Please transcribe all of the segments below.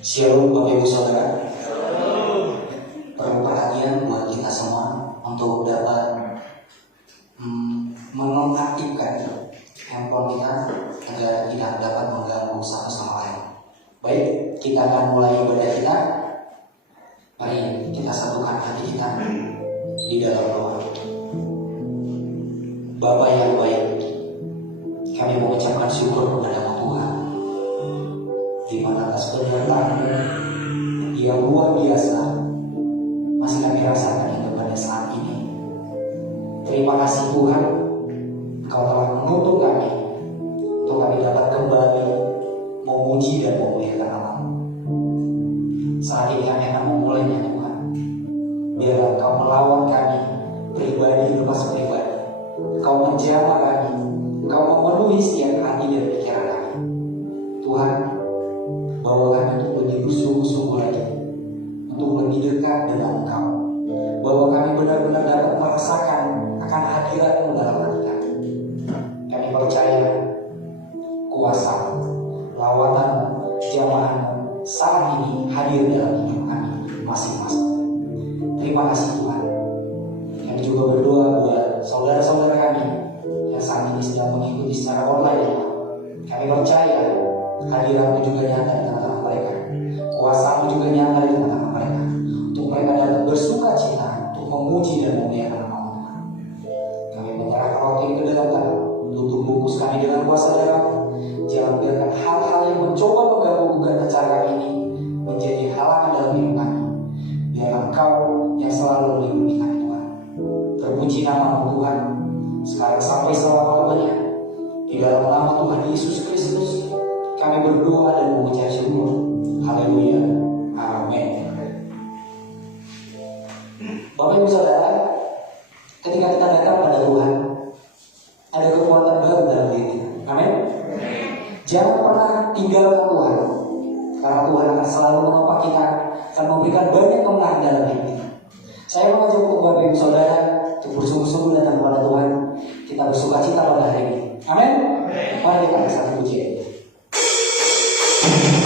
Shalom Bapak Ibu Saudara. Perlu perhatian buat kita semua untuk dapat menonaktifkan handphone kita agar tidak dapat mengganggu satu sama lain. Baik, kita akan mulai ibadah kita. Mari kita satukan hati kita di dalam doa. Bapa yang baik, kami mengucapkan syukur kepada Tuhan di mana atas penyertaan yang luar biasa masih kami rasakan hingga pada saat ini. Terima kasih Tuhan, Engkau telah menuntut kami untuk kami dapat kembali memuji dan memuliakan nama-Mu. Saat ini kami akan memulainya Tuhan. Biar Engkau melawan kami pribadi lepas pribadi. Engkau menjamah kami, Engkau memenuhi setiap hati dan pikiran kami. Tuhan, bawa kami untuk lebih bersungguh-sungguh lagi, untuk lebih dekat dengan Engkau. Bahwa kami benar-benar dapat merasakan akan hadirat-Mu dalam hati kami. Kami percaya kuasa, lawatan, jamaah saat ini hadir dalam hidup kami masing-masing. Terima kasih Tuhan. Kami juga berdoa buat saudara-saudara kami yang saat ini sedang mengikuti secara online. Kami percaya hadirat-Mu juga nyata di tengah-tengah mereka. Kuasa-Mu juga nyata di tengah-tengah mereka. Untuk mereka dapat bersuka cita untuk memuji dan memuliakan nama-Mu Tuhan. Kami menyerahkan waktu ini ke dalam tangan. Tutup bungkus kami dengan kuasa darah-Mu. Jangan biarkan hal-hal yang mencoba mengganggu acara kami ini menjadi halangan dalam hidup kami. Biar Engkau yang selalu melindungi kami Tuhan. Terpuji nama-Mu Tuhan sekarang sampai selama-lamanya. Di dalam nama Tuhan Yesus Kristus kami berdoa dan mengucap syukur. Haleluya. Amin. Bapak Ibu Saudara, ketika kita datang pada Tuhan, ada kekuatan baru dalam diri kita. Amin. Jangan pernah tinggalkan Tuhan, karena Tuhan akan selalu menopang kita, akan memberikan banyak kemenangan dalam hidup kita. Saya mengajak untuk Bapak Ibu Saudara untuk bersungguh-sungguh datang kepada Tuhan. Kita bersuka cita pada hari ini. Amin. Mari kita satu pujian. Yeah.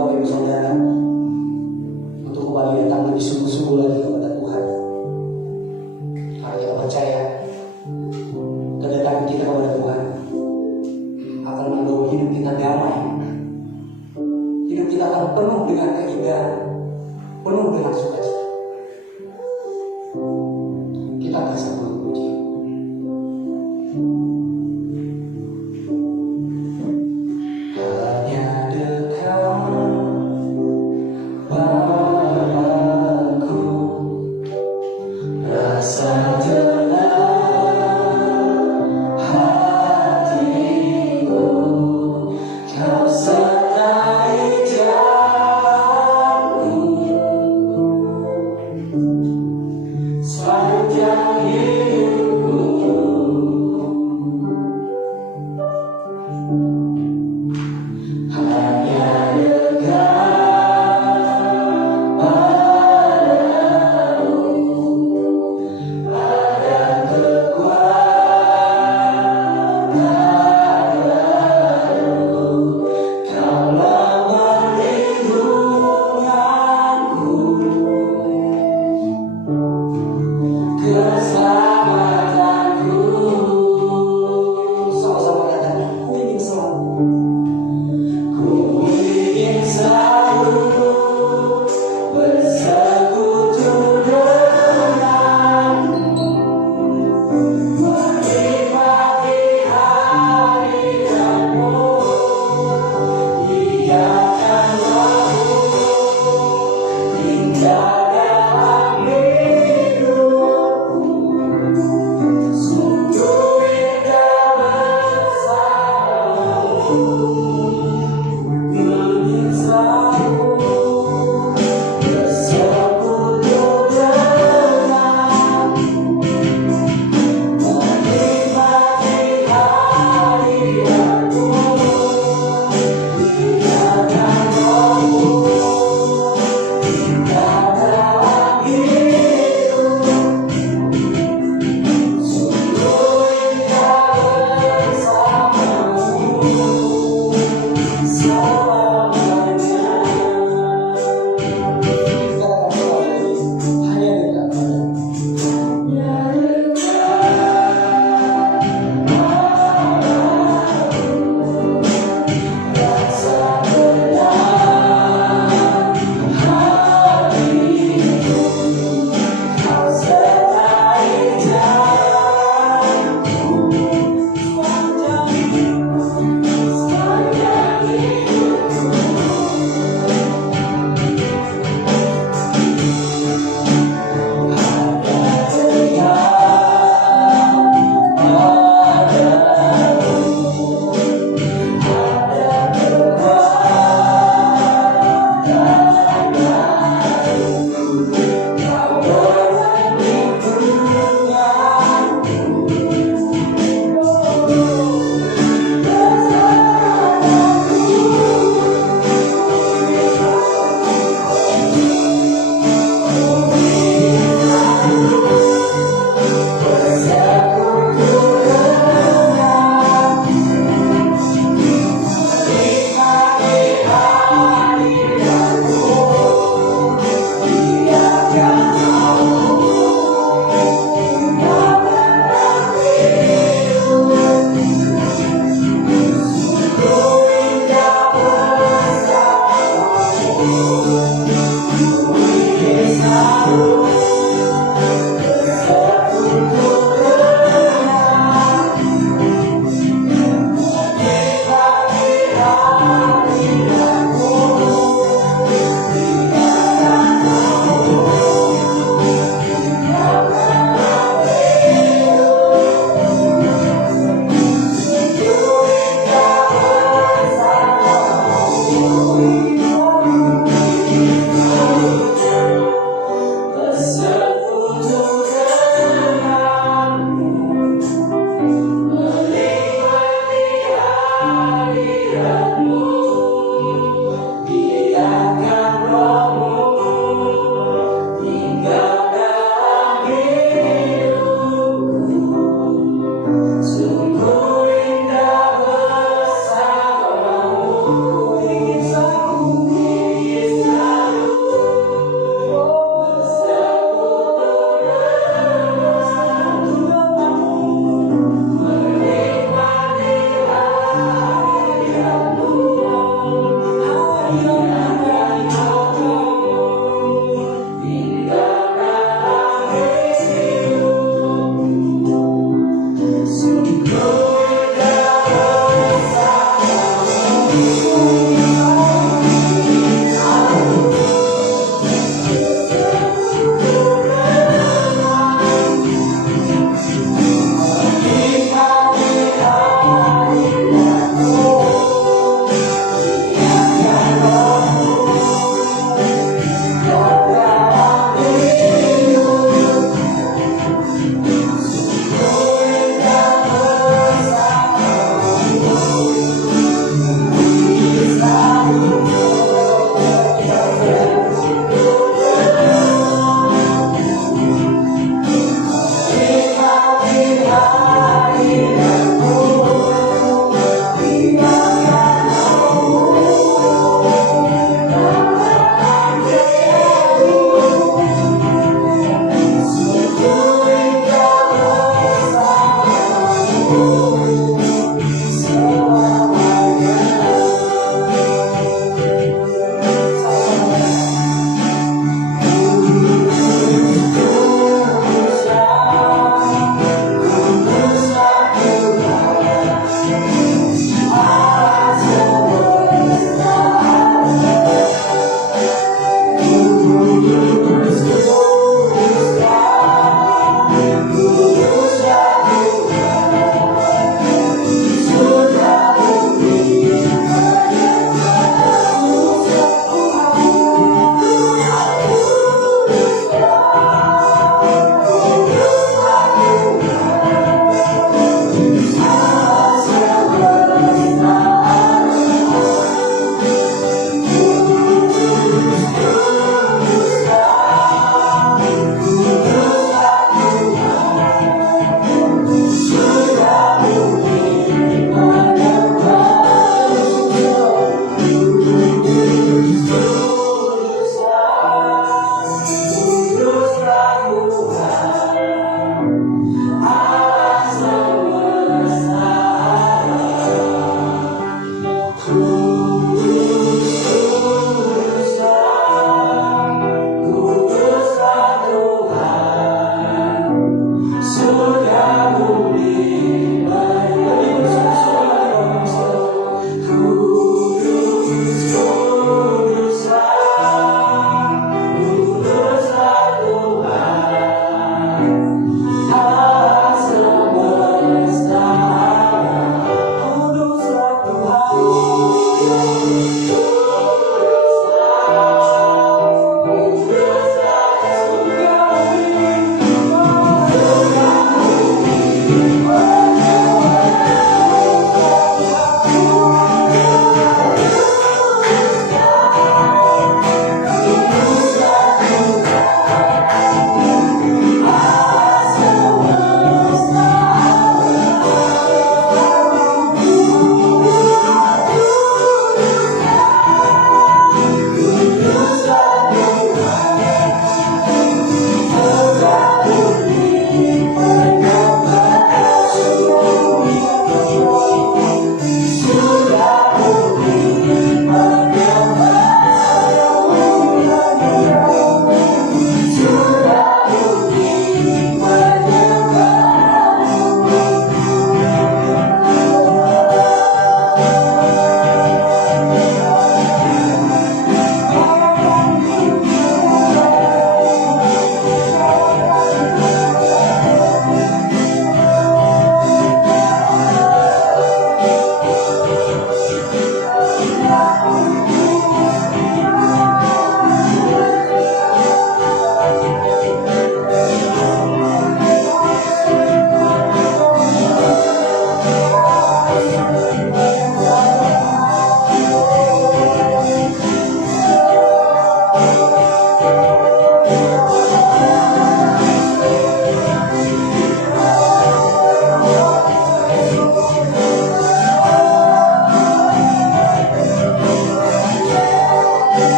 Bapak Ibu Saudara untuk kembali datang lebih sungguh-sungguh lagi kepada Tuhan. Karena kita percaya kedatangan kita kepada Tuhan akan membawa hidup kita damai. Hidup kita akan penuh dengan keindahan, penuh dengan sukacita. Kita bersama memuji. Hanya dekat Bapakku, rasa tenang hatiku, kau sertai jalanku.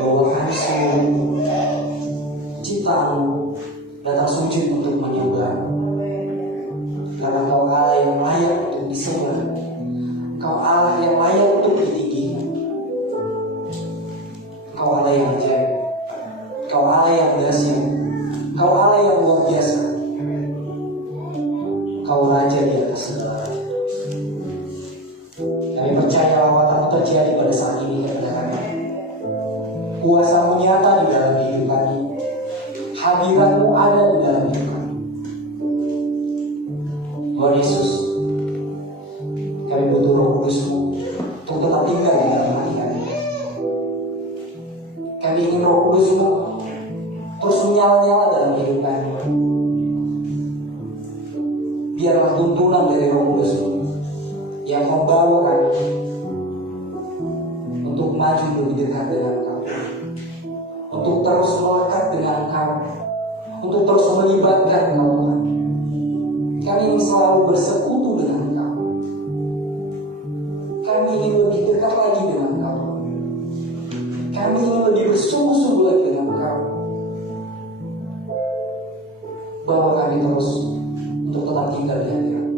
bahwa kami seluruh ciptaan datang sujud untuk menyembah. Karena Kau Allah yang layak untuk disembah, Kau Allah yang layak untuk ditinggikan. Kau Allah yang ajaib, Kau Allah yang dahsyat, Kau Allah yang luar biasa. Kau Raja di atas segala raja. Kami percaya lawatan terjadi pada saat ini kepada kami. Kuasa-Mu nyata di dalam hidup kami. Hadirat-Mu ada di dalam hidup kami. Tuhan Yesus, kami butuh Roh Kudus-Mu untuk tetap tinggal di dalam hati kami. Kami ingin Roh Kudus-Mu terus menyala-nyala dalam hidup kami. Biarlah tuntunan dari Roh Kudus-Mu yang membawa kami untuk maju lebih dekat dengan Kau, untuk terus melekat dengan Kau, untuk terus melibatkan Kau, Tuhan. Kami ingin selalu bersekutu dengan Kau. Kami ingin lebih dekat lagi dengan Kau. Kami ingin lebih bersungguh-sungguh lagi dengan Kau. Bawa kami terus untuk tetap tinggal di hadirat.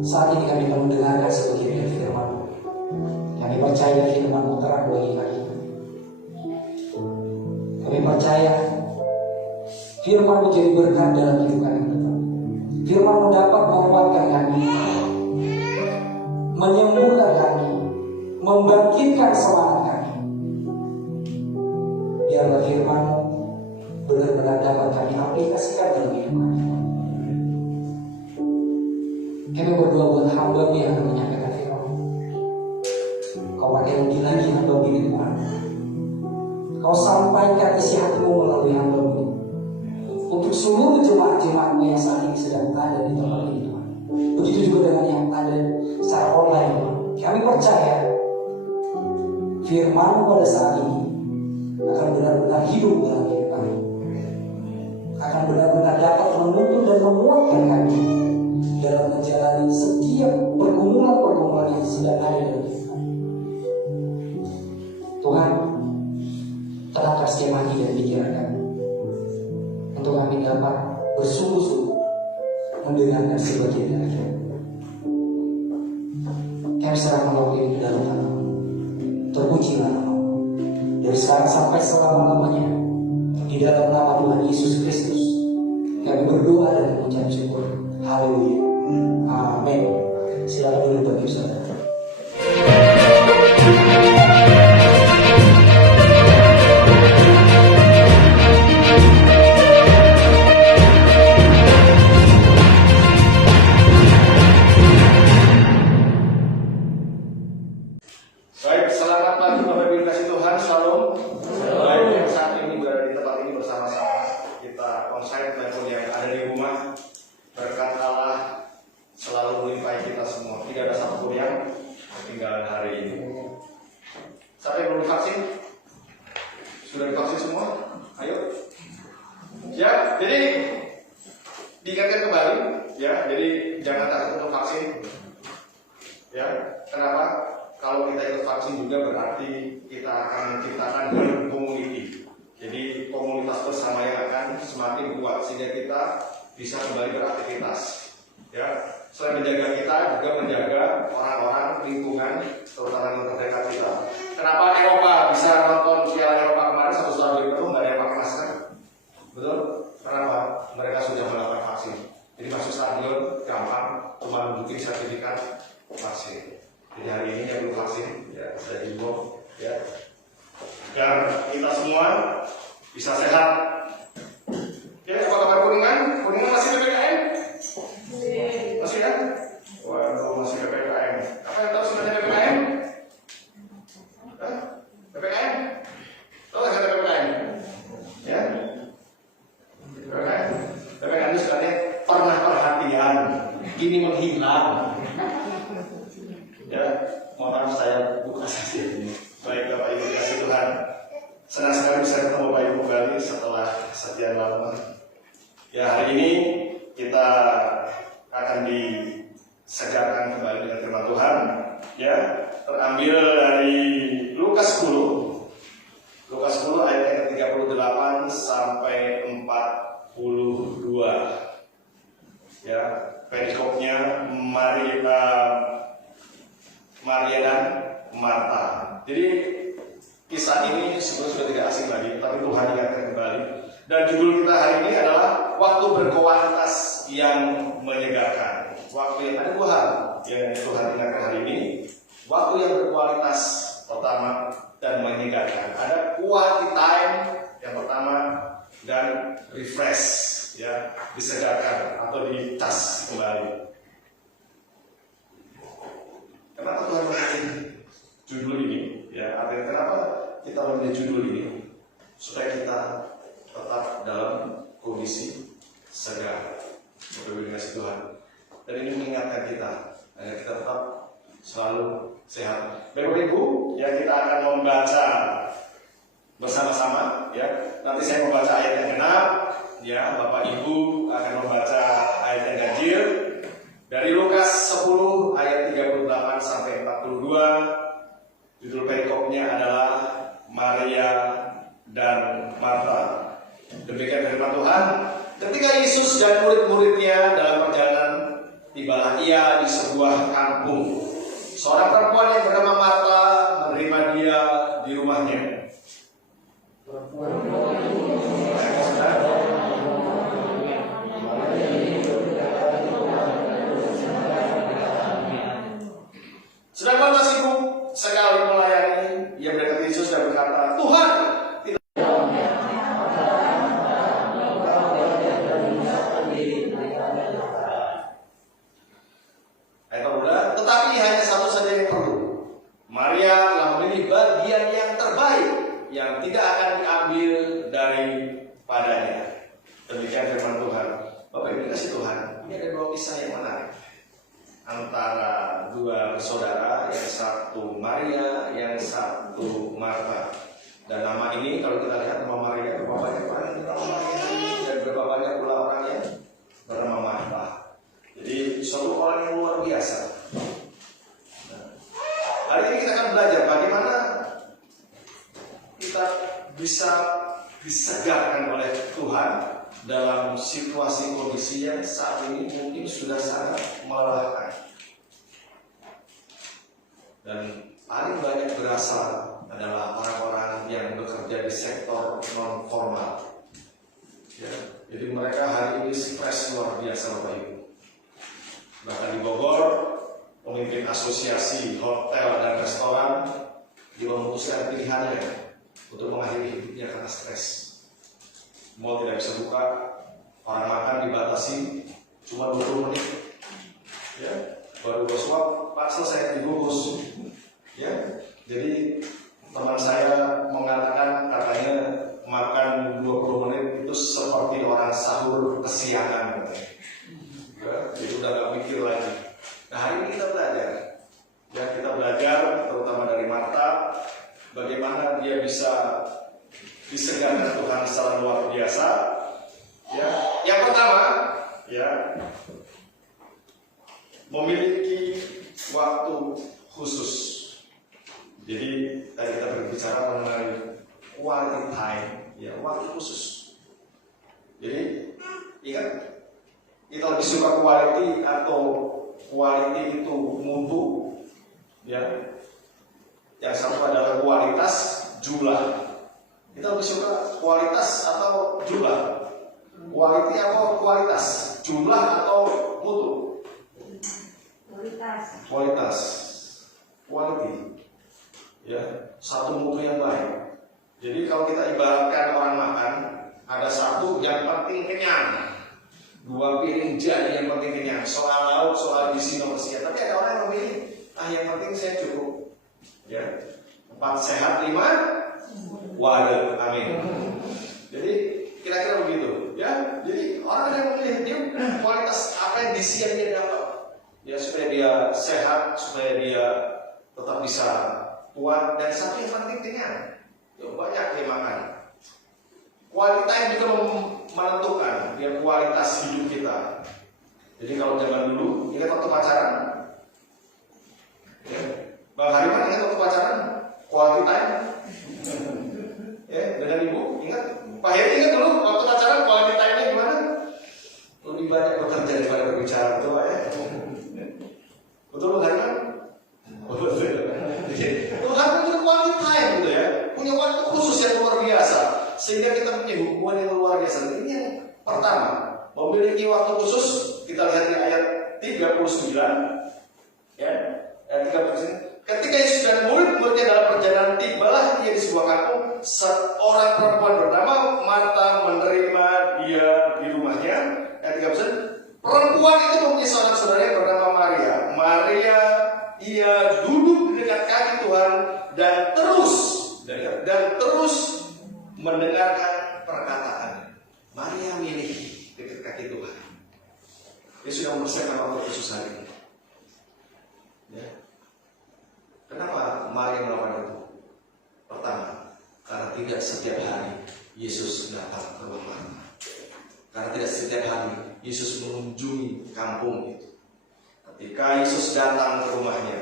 Saat ini kami akan mendengarkan sebagian dari firman-Mu. Kami percaya firman-Mu terang bagi kami. Kami percaya firman-Mu jadi berkat dalam hidup kami. Firman-Mu dapat menguatkan kami, menyembuhkan kami, membangkitkan semangat kami. Biarlah firman-Mu benar-benar dapat kami aplikasikan dalam hidup kami. Kami berdoa buat hamba-Mu yang akan menyampaikan firman. Kau pakai lebih lagi hamba-Mu ini, Tuhan. Kau sampaikan isi hati-Mu melalui hamba-Mu ini untuk seluruh jemaat-jemaat-Mu yang saat ini sedang ada di tempat ini, Tuhan. Begitu juga dengan yang ada secara online, Tuhan. Kami percaya firman-Mu pada saat ini akan benar-benar hidup dalam hidup kami, akan benar-benar dapat menuntun dan menguatkan kami dalam menjalani setiap pergumulan-pergumulan yang sedang ada dalam hidup kami. Tuhan, tenangkan setiap hati dan pikiran kami untuk kami dapat bersungguh-sungguh mendengarkan sebagian dari firman. Kami serahkan waktu ini ke dalam tangan. Terpujilah nama-Mu dari sekarang sampai selama-lamanya. Di dalam nama Tuhan Yesus Kristus kami berdoa dan mengucap syukur. Haleluya. Amin. Silakan duduk bagi saudara. Baik, selamat pagi Bapak Ibu kasih Tuhan, Shalom. Baik, saat ini berada di tempat ini bersama-sama kita onsite maupun yang ada di rumah. Berkat Allah selalu melimpahi kita semua. Tidak ada satupun yang ketinggalan hari ini. Siapa yang belum divaksin? Sudah divaksin semua? Ayo. Ya, jadi diingatkan kembali, ya. Jadi jangan takut untuk vaksin. Ya, kenapa? Kalau kita ikut vaksin juga berarti kita akan menciptakan herd community. Jadi komunitas bersama yang akan semakin kuat sehingga kita bisa kembali beraktivitas. Ya, selain menjaga kita juga menjaga orang-orang lingkungan terutama yang terdekat kita. Kenapa Eropa bisa nonton Piala Eropa kemarin satu stadion penuh nggak ada yang pakai masker? Betul? Kenapa? Mereka sudah melakukan vaksin. Jadi masuk stadion gampang, cuma nunjukin sertifikat vaksin. Jadi hari ini yang belum vaksin, ya saya himbau, ya, agar kita semua bisa sehat. Oke, apa kabar Kuningan? Kuningan masih PPKM? Masih kan? Waduh, masih PPKM. Apa yang tahu sebenarnya PPKM? Hah? PPKM? Tahu nggak kata PPKM? Ya? PPKM? PPKM itu sebenarnya pernah perhatian, kini menghilang. Ya, mohon maaf saya buka saja ini. Baik Bapak Ibu kasih Tuhan, senang sekali bisa ketemu Bapak Ibu kembali setelah sekian lama. Ya, hari ini kita akan disegarkan kembali dengan firman Tuhan. Ya, terambil dari Lukas 10 kisah ini sebenarnya sudah tidak asing lagi, tapi Tuhan ingatkan kembali. Dan judul kita hari ini adalah waktu berkualitas yang menyegarkan. Waktu yang ada dua hal yang Tuhan ingatkan hari ini. Waktu yang berkualitas pertama dan menyegarkan. Ada quality time yang pertama dan refresh, ya, disegarkan atau dicas kembali. Kenapa Tuhan memilih judul ini? Ya, artinya kenapa kita memilih judul ini? Supaya kita tetap dalam kondisi segar, seperti kasih Tuhan. Dan ini mengingatkan kita agar kita tetap selalu sehat. Bapak Ibu, ya, kita akan membaca bersama-sama. Ya, nanti saya membaca ayat yang genap. Ya, Bapak Ibu akan membaca ayat yang ganjil. Dari Lukas 10 ayat 38 sampai 42, judul perikopnya adalah Maria dan Marta. Demikian firman Tuhan. Ketika Yesus dan murid-muridnya dalam perjalanan, tibalah ia di sebuah kampung. Seorang perempuan yang bernama Marta menerima dia di rumahnya. Sedang Marta sibuk sekali melayani. Ia mendekati Yesus dan berkata, Tuhan, tetapi hanya satu saja yang perlu. Maria telah memilih bagian yang terbaik yang tidak akan diambil daripadanya. Demikian firman Tuhan. Bapak Ibu kasih Tuhan, ini ada dua kisah yang menarik antara dua saudara, yang satu Maria, yang satu Marta. Dan nama ini kalau kita lihat nama Maria, berapa banyak orang yang bernama Maria dan berapa banyak pula orang yang bernama Marta. Jadi suatu orang yang luar biasa. Nah, hari ini kita akan belajar bagaimana kita bisa disegarkan oleh Tuhan dalam situasi kondisi yang saat ini mungkin sudah sangat melelahkan. Dan paling banyak berasal adalah orang-orang yang bekerja di sektor non formal. Ya, jadi mereka hari ini stres luar biasa, Bapak Ibu. Bahkan di Bogor, pemimpin asosiasi hotel dan restoran dia memutuskan pilihannya untuk mengakhiri hidupnya karena stres. Mal tidak bisa buka, orang makan dibatasi cuma 20 menit. Ya, baru bersuap, Pak selesai dibungkus. Ya, jadi teman saya mengatakan katanya makan 20 menit itu seperti orang sahur kesiangan. Ya, jadi udah gak mikir lagi. Nah, hari ini kita belajar. Ya, kita belajar terutama dari Marta bagaimana dia bisa disegarkan Tuhan secara luar biasa. Ya, yang pertama, ya, memiliki waktu khusus. Jadi tadi kita berbicara mengenai quality time, ya, waktu khusus. Jadi ingat, kita lebih suka quality atau quality itu mutu, ya. Yang satu adalah kualitas, jumlah. Kita lebih suka kualitas atau jumlah? Quality atau kualitas? Jumlah atau mutu? Kualitas. Quality. Ya, satu mutu yang baik. Jadi kalau kita ibaratkan orang makan, ada satu yang penting kenyang, dua piring jadi yang penting kenyang. Soal lauk, soal gizi nomor sekian. Tapi ada orang yang memilih, yang penting saya cukup. Ya, 4 sehat 5 wadah, amin. Jadi kira-kira begitu, ya. Jadi orang yang memilih dia kualitas apa yang gizi yang dia dapat, ya, supaya dia sehat, supaya dia tetap bisa kuat, dan satu yang penting kenyang. Ya, banyak dia makan. Kualitas yang juga menentukan dia kualitas hidup kita. Jadi kalau zaman dulu, ingat waktu pacaran, ya, Bang Hariman ingat waktu pacaran, quality time, ya, dengan ibu, ingat? Pak Heri ingat dulu waktu pacaran quality time-nya gimana? Lebih banyak bekerja daripada berbicara, betul Pak ya? Betul Bang Hariman? Betul. Tuhan punya quality time gitu ya, punya sehingga kita punya hubungan yang luar biasa. Ini yang pertama, memiliki waktu khusus. Kita lihat di ayat 39, ya, ayat 39. Ketika Yesus dan murid-muridnya dalam perjalanan, tibalah dia di sebuah kampung. Seorang perempuan bernama Marta menerima dia di rumahnya. Ayat 39. Perempuan itu mempunyai seorang saudara yang bernama Maria. Maria, ia duduk di dekat kaki Tuhan dan terus mendengarkan perkataan. Maria milih dekat kaki Tuhan. Dia sudah mempersiapkan waktu khusus hari ini. Ya. Kenapa Maria melakukan itu? Pertama, karena tidak setiap hari Yesus datang ke rumah Marta. Karena tidak setiap hari Yesus mengunjungi kampung itu. Ketika Yesus datang ke rumahnya,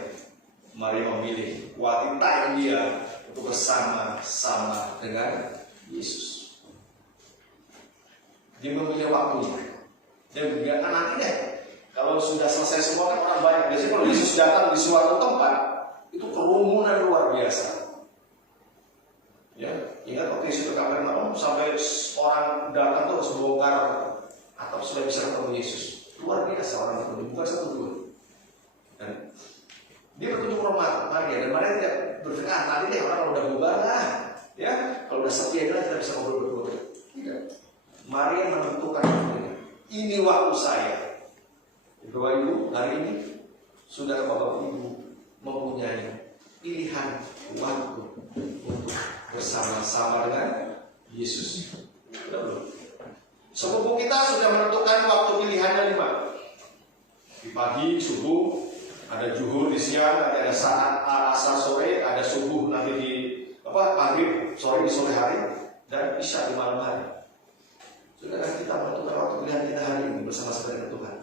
Maria memilih quality time dia untuk bersama-sama dengan Yesus. Dia memilih waktunya. Dia biarkan nanti deh. Kalau sudah selesai semua kan orang banyak. Biasanya kalau Yesus datang di suatu tempat, itu kerumunan luar biasa. Ya, ingat waktu Yesus ke Kapernaum sampai orang datang tuh harus bongkar atau sudah bisa ketemu Yesus. Luar biasa orang ketemu, bukan satu dua. Dan dia berkunjung ke rumah Maria dan Maria tidak berpikir nanti deh orang udah bubar lah, ya kalau udah setia kita bisa ngobrol berdua. Tidak. Maria menentukan ini waktu saya. Bapak Ibu hari ini sudah Bapak Ibu mempunyai pilihan waktu untuk bersama-sama dengan Yesus. Sudah belum? Sepupu kita sudah menentukan waktu pilihannya 5. Di pagi subuh, ada zuhur di siang, nanti ada saat asar sore, ada subuh nanti di maghrib sore di sore hari, dan isya di malam hari. Sudah kita menentukan waktu pilihan kita hari ini bersama-sama dengan Tuhan.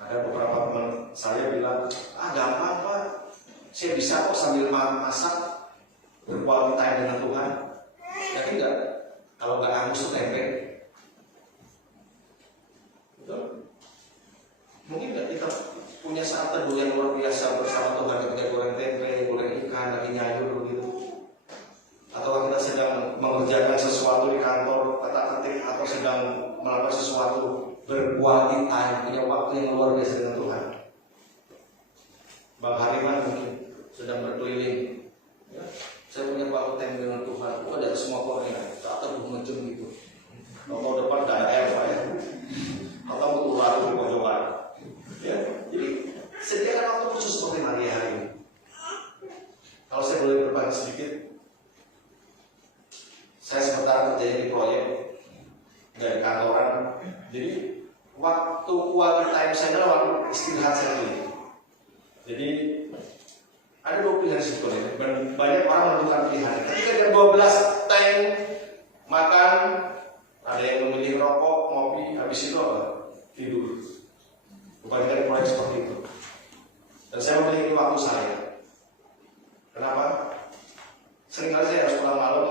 Ada beberapa teman saya bilang, gampang Pak, saya bisa kok sambil masak berquality time dengan Tuhan. Yakin nggak? Kalau nggak hangus tuh tempe. Betul? Mungkin nggak kita punya saat teduh yang luar biasa bersama Tuhan ketika goreng tempe, goreng ikan, lagi nyayur begitu. Atau kita sedang mengerjakan sesuatu di kantor, ketik-ketik, atau sedang melakukan sesuatu berquality time, punya waktu yang luar biasa dengan Tuhan. Bang Hariman mungkin sedang berkeliling, ya, saya punya waktu time dengan Tuhan. Ada semua orang yang tak teduh macam gitu. Kalau depan ada air ya, atau butuh lalu di pojokan. Ya, jadi sediakan waktu khusus seperti Maria hari ini. Kalau saya boleh berbagi sedikit, saya sementara kerja di proyek dari kantoran, jadi waktu quality time saya adalah waktu istirahat saya dulu. Jadi ada 2 pilihan sebetulnya. Banyak orang menentukan pilihan. Ketika jam 12 time makan, ada yang memilih rokok, ngopi, habis itu tidur. Bukan dari proyek seperti itu. Dan saya memiliki waktu saya. Kenapa? Seringkali saya harus pulang malam,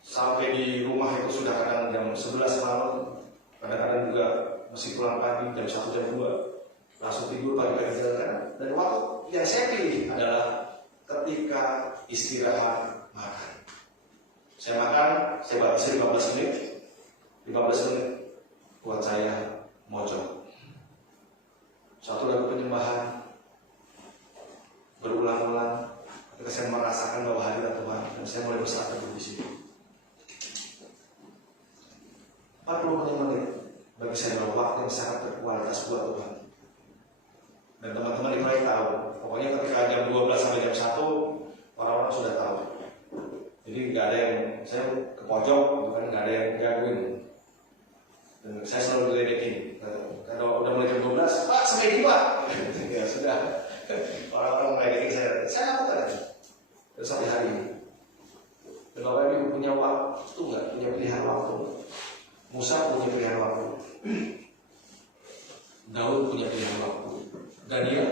sampai di rumah itu sudah kadang jam 11 malam, kadang-kadang juga masih pulang pagi jam 1 jam 2, langsung tidur pagi-pagi jalan. Dan waktu yang saya pilih adalah ketika istirahat makan. Saya makan, saya batasi 15 menit. 15 menit buat saya mojok. Satu lagu penyembahan berulang-ulang ketika saya merasakan bahwa hadirat Tuhan, dan saya mulai bersatu di sini. 45 menit bagi saya adalah waktu yang sangat berkualitas buat Tuhan. Dan teman-teman di proyek tahu, pokoknya ketika jam 12 sampai jam 1 orang-orang sudah tahu. Jadi nggak ada yang saya ke pojok, bukan nggak ada yang gangguin. Dan saya selalu diledekin. Kalau udah mulai jam 12, Pak sampai ini Pak. Ya sudah. Orang-orang meledekin saya lakukan. Dan sampai hari ini. Dan Bapak Ibu punya waktu nggak? Punya pilihan waktu? Musa punya pilihan waktu. Daud punya pilihan waktu. Daniel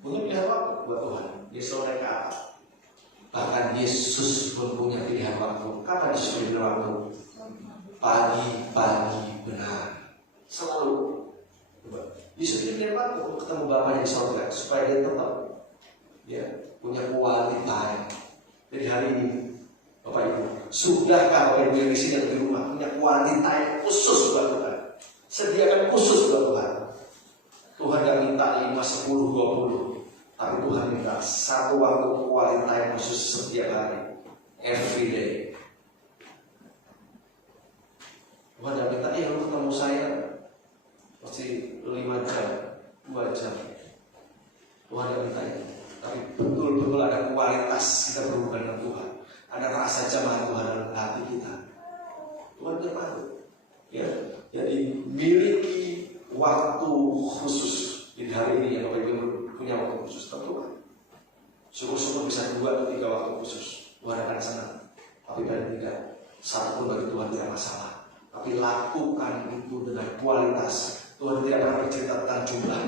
punya pilihan waktu buat Tuhan. Dia selalu naik ke atas. Bahkan Yesus pun punya pilihan waktu. Kapan Yesus punya pilihan waktu? Pagi-pagi benar. Selalu. Yesus punya pilihan waktu untuk ketemu Bapaknya di surga supaya dia tetap punya quality time. Jadi hari ini Sudahkah Bapak Ibu yang di sini atau di rumah punya quality time khusus buat Tuhan? Sediakan khusus buat Tuhan. Tuhan gak minta 5, 10, 20, tapi Tuhan minta satu waktu quality time khusus setiap hari, every day. Tuhan gak minta, lu ketemu saya pasti 5 jam, 2 jam. Tuhan gak minta itu, tapi betul-betul ada kualitas kita berhubungan dengan Tuhan. Ada rasa jamaah Tuhan dalam hati kita. Tuhan tidak malu. Ya, jadi miliki waktu khusus di hari ini yang Bapak Ibu punya waktu khusus untuk Tuhan. Syukur-syukur bisa 2 atau 3 waktu khusus. Tuhan akan senang. Tapi paling tidak, satu pun bagi Tuhan tidak masalah. Tapi lakukan itu dengan kualitas. Tuhan tidak pernah bercerita tentang jumlah.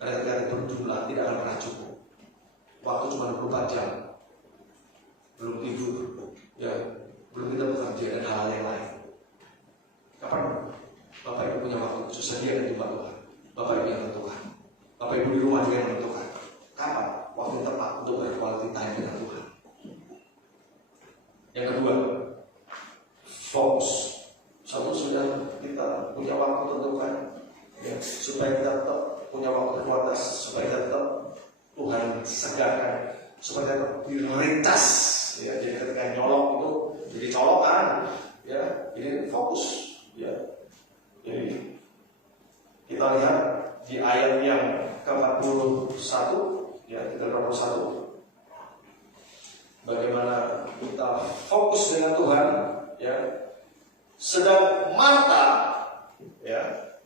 Karena ketika itu jumlah tidak akan pernah cukup. Waktu cuma 24 jam. Belum tidur, ya, belum kita bekerja dan hal yang lain. Kapan Bapak Ibu punya waktu khusus? Sediakan itu Tuhan. Bapak Ibu yang tentukan. Bapak Ibu di rumah juga yang menentukan. Kapan waktu yang tepat untuk berquality time dengan Tuhan? Yang kedua, fokus. Satu, sudah kita punya waktu tentukan, ya, supaya kita tetap punya waktu kualitas, supaya kita tetap Tuhan segarkan, supaya tetap prioritas. Ya, jadi ketika nyolok itu jadi colokan, ya, ini fokus, ya. Jadi kita lihat di ayat yang ke-41, ya, kita 41. Bagaimana kita fokus dengan Tuhan, ya. Sedang Marta, ya,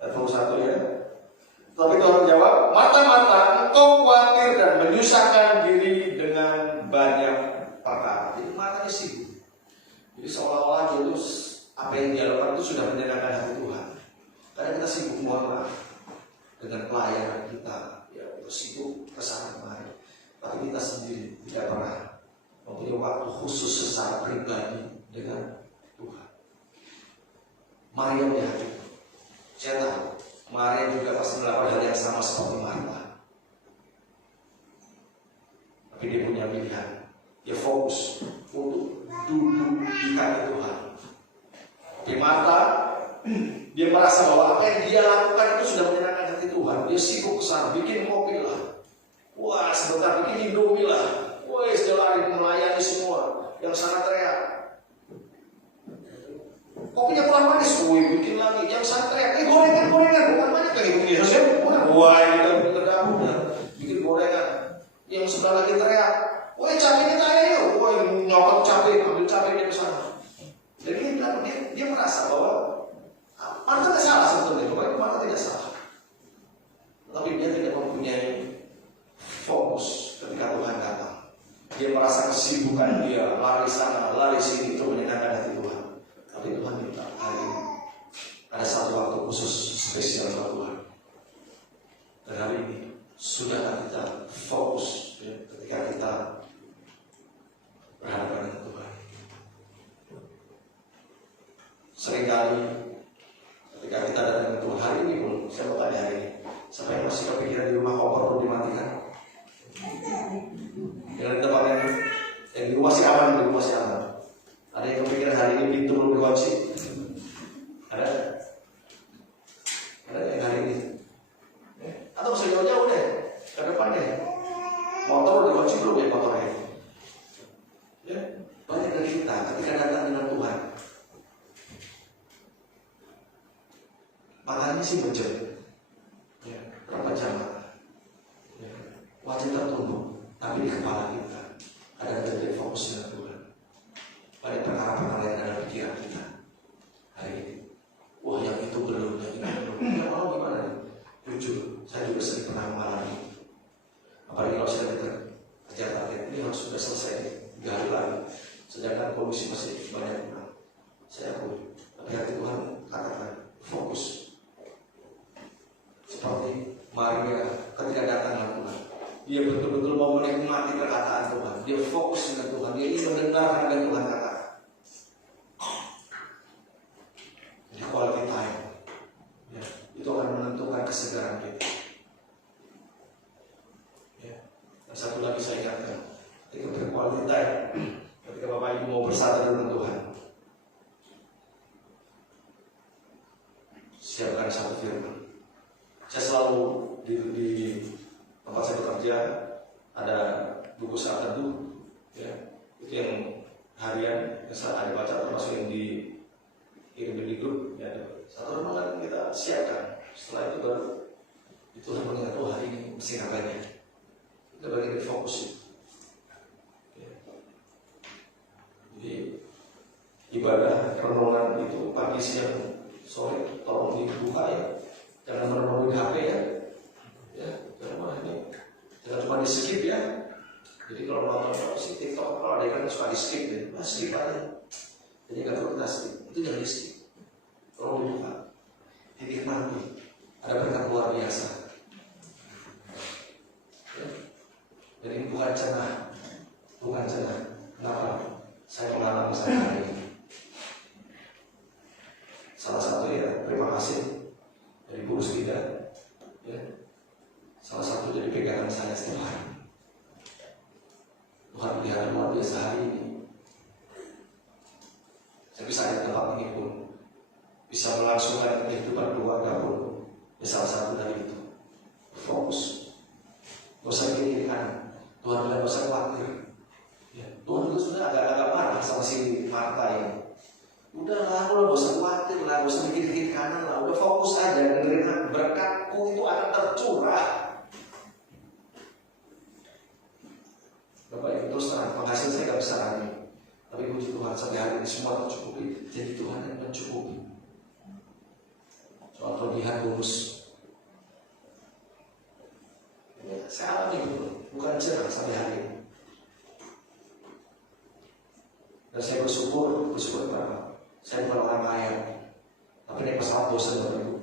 ayat 41, ya. Tapi Tuhan jawab, Marta, engkau khawatir dan menyusahkan diri dengan banyak perkara. Jadi Marta ini sibuk. Jadi seolah-olah itu apa yang dia lakukan itu sudah menyenangkan hati Tuhan. Karena kita sibuk, mohon maaf, dengan pelayanan kita, ya, itu sibuk kesana kemari. Tapi kita sendiri tidak pernah mempunyai waktu khusus secara pribadi dengan Tuhan. Maria punya hati. Saya tahu Maria juga pasti melakukan hal yang sama seperti Marta. Tapi dia punya pilihan. Dia fokus untuk duduk di kaki Tuhan. Tapi Marta, dia merasa bahwa apa yang dia lakukan itu sudah menyenangkan hati Tuhan. Dia sibuk kesana, bikin kopi lah. Wah, sebentar bikin indomie lah. Wah, dia lari melayani semua. Yang sana teriak, kopinya kurang manis, bikin lagi. Yang sana teriak, gorengan, bukan banyak lagi bikin Yesus ya. Wah, ini kita dapurnya bikin gorengan. Yang sebelah lagi teriak, woi cabai kita ayo, woi nyokot cabai, ambil cabainya ke sana. Jadi dia merasa bahwa Marta tidak salah sebetulnya, bahwa Marta tidak salah. Tapi dia tidak mempunyai fokus ketika Tuhan datang. Dia merasa kesibukan dia, lari sana, lari sini, itu menyenangkan hati Tuhan. Tapi Tuhan minta hari ini ada satu waktu khusus spesial buat Tuhan. Dan hari ini sudahkah kita fokus, ya, ketika kita berhadapan dengan Tuhan? Seringkali ketika kita datang dengan Tuhan, hari ini pun saya mau tanya hari ini, siapa yang masih kepikiran di rumah kompor perlu dimatikan? Yang di tempat yang di rumah sih aman, di rumah sih aman. Ada yang kepikiran hari ini pintu belum dikunci? Ada? Ada yang hari ini? Atau bisa jauh-jauh deh ke depan deh. Motor dikunci belum ya motornya? Ya, banyak dari kita ketika datang dengan Tuhan, matanya sih berjam, ya, berapa jam? Ya, wajah tertunduk, tapi di kepala kita ada terjadi fokus dengan Tuhan. Banyak perkara-perkara yang ada dalam pikiran kita hari ini. Wah, yang itu belum, yang ini belum. Ya mau gimana? Jujur, saya juga sering pernah mengalami. Apalagi kalau sudah kerja target, ini harus sudah selesai 3 hari lagi. Sedangkan komisi masih banyak kurang. Saya akui, tapi hati Tuhan katakan fokus. Seperti Maria ketika datang dengan Tuhan, dia betul-betul mau menikmati perkataan Tuhan. Dia fokus dengan Tuhan. Dia ingin mendengar apa yang Tuhan katakan. Jadi quality time, ya, itu akan menentukan kesegaran kita. Ya, buat kita ya. Ketika Bapak Ibu mau bersatu dengan Tuhan, siapkan satu firman. Saya selalu di tempat saya bekerja ada buku saat teduh, ya, itu yang harian yang saya ada baca, termasuk yang dikirim di grup, ya, satu renungan kita siapkan. Setelah itu baru itu mengingat, oh hari ini mesti ngapain ya, kita bagian fokus. Ya. Jadi ibadah renungan itu pagi, siang, sore, tolong dibuka ya, jangan merenungi HP ya, ya, jangan ini, jangan cuma di skip ya. Jadi kalau nonton si TikTok, kalau ada kan suka di skip ya, skip aja. Jadi nggak perlu kita skip, itu jangan di skip. Tolong dibuka, dinikmati, ada berkat luar biasa. Ya. Jadi bukan cenah, bukan cenah. Kenapa? Saya mengalami saya hari ini. Salah satu ya, terima kasih dari Bu Rusdida, ya, salah satu jadi pegangan saya setiap hari. Tuhan pelihara luar biasa hari ini. Saya bisa di tempat ini pun bisa melangsungkan kehidupan keluarga pun, ya salah satu dari itu. Fokus, gak usah kiri kanan. Tuhan bilang gak usah khawatir. Ya, Tuhan itu sudah agak marah sama si Marta ini. Udahlah, aku gak usah khawatir lah, gak usah mikir kiri kanan lah, udah fokus aja dengerin berkatku itu akan tercurah. Bapak Ibu terus terang, penghasilan saya gak besar lagi, tapi puji Tuhan sampai hari ini semua tercukupi. Jadi Tuhan yang mencukupi. Soal kelebihan bonus, ya, saya alami itu, bukan cerah sampai hari ini. Dan saya bersyukur berapa? Saya bukan orang kaya, tapi naik pesawat bosan Bapak Ibu.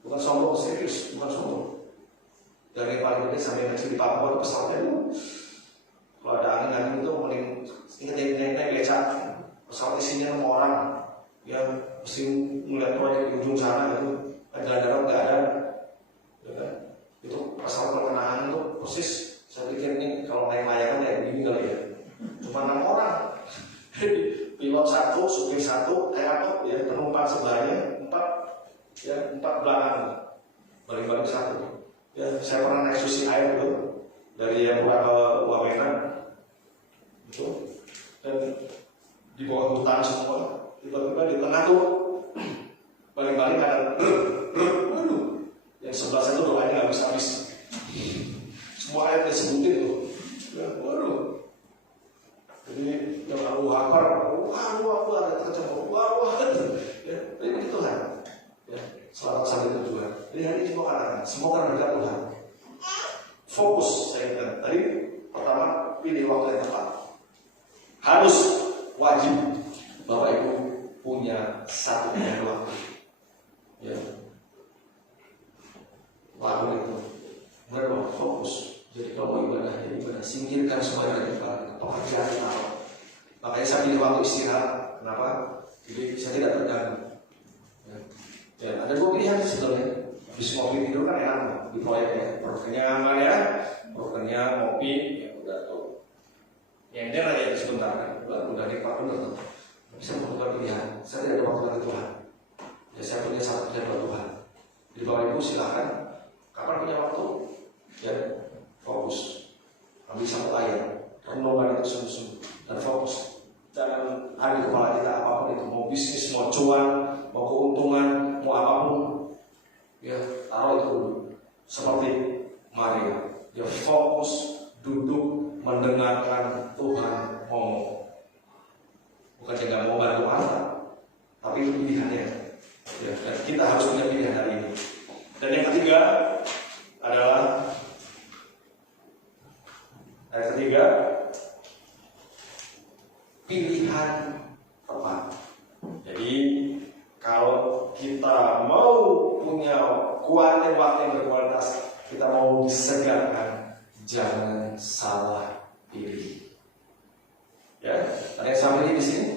Bukan sombong, serius, bukan sombong. Dari paling gede sampai kecil di Papua pesawatnya itu, kalau ada angin itu mending ingat naik becak. Pesawat isinya 6 orang, ya mesti melihat proyek di ujung sana gitu. Jalan darat nggak ada, ya kan? Itu pesawat perkenahan itu persis. Saya pikir ini kalau naik layangan kayak begini kali ya. Cuma 6 orang. Pilot 1, supir 1, airport ya, penumpang sebelahnya 4, ya 4 belakang, balik-balik 1. Ya, saya pernah naik susi air itu dari Yapura ke Wamena, itu, dan di bawah hutan semua, tiba-tiba di tengah tuh balik-balik ada, waduh, yang sebelah saya tuh doanya nggak habis-habis, semua air disebutin tuh, ya, waduh. Jadi yang Allahu Akbar, ada tercemur, ya, tapi begitu Tuhan, ya, selamat sampai tujuan. Jadi hari ini cuma katakan, semua karena berkat Tuhan. Fokus, saya ingat tadi pertama pilih waktu yang tepat. Harus wajib Bapak Ibu punya satu waktu, ya, waktu itu benar fokus. Jadi kalau mau ibadah, ya ibadah, singkirkan semua dari pekerjaan kita. Makanya saya pilih waktu istirahat. Kenapa? Jadi saya tidak terganggu. Ya, ada 2 pilihan sebetulnya. Habis ngopi tidur kan enak di proyek ya. Perut kenyang ya, perut kenyang, ngopi, ya udah tuh. Nyender aja sebentar kan, udah nikmat bener tuh. Bisa menentukan pilihan. Saya tidak ada waktu dari Tuhan. Ya saya punya satu pilihan buat Tuhan. Jadi Bapak Ibu silakan. Kapan punya waktu? Ya. Fokus, ambil satu ayat, renungan itu sungguh-sungguh dan fokus. Jangan ada di kepala kita apapun itu, mau bisnis, mau cuan, mau keuntungan, mau apapun, ya taruh itu dulu. Seperti Maria, dia fokus duduk mendengarkan Tuhan ngomong. Bukan dia nggak mau bantu Allah, tapi itu pilihannya. Ya, dan kita harus punya pilihan hari ini. Dan yang ketiga adalah pilihan tepat. Jadi kalau kita mau punya waktu yang berkualitas, kita mau disegarkan, jangan salah pilih. Ya, ada yang salah pilih di sini?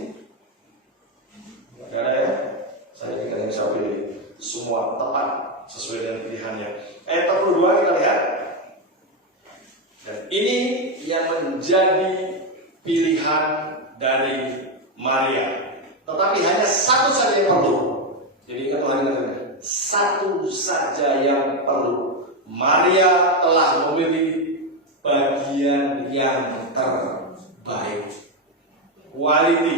Tidak ada ya? Saya pikir ada yang salah pilih. Semua tepat sesuai dengan pilihannya. Ayat 42 kita lihat. Dan ini yang menjadi pilihan dari Maria. Tetapi hanya satu saja yang perlu. Jadi ingat Tuhan, satu saja yang perlu. Maria telah memilih bagian yang terbaik. Quality.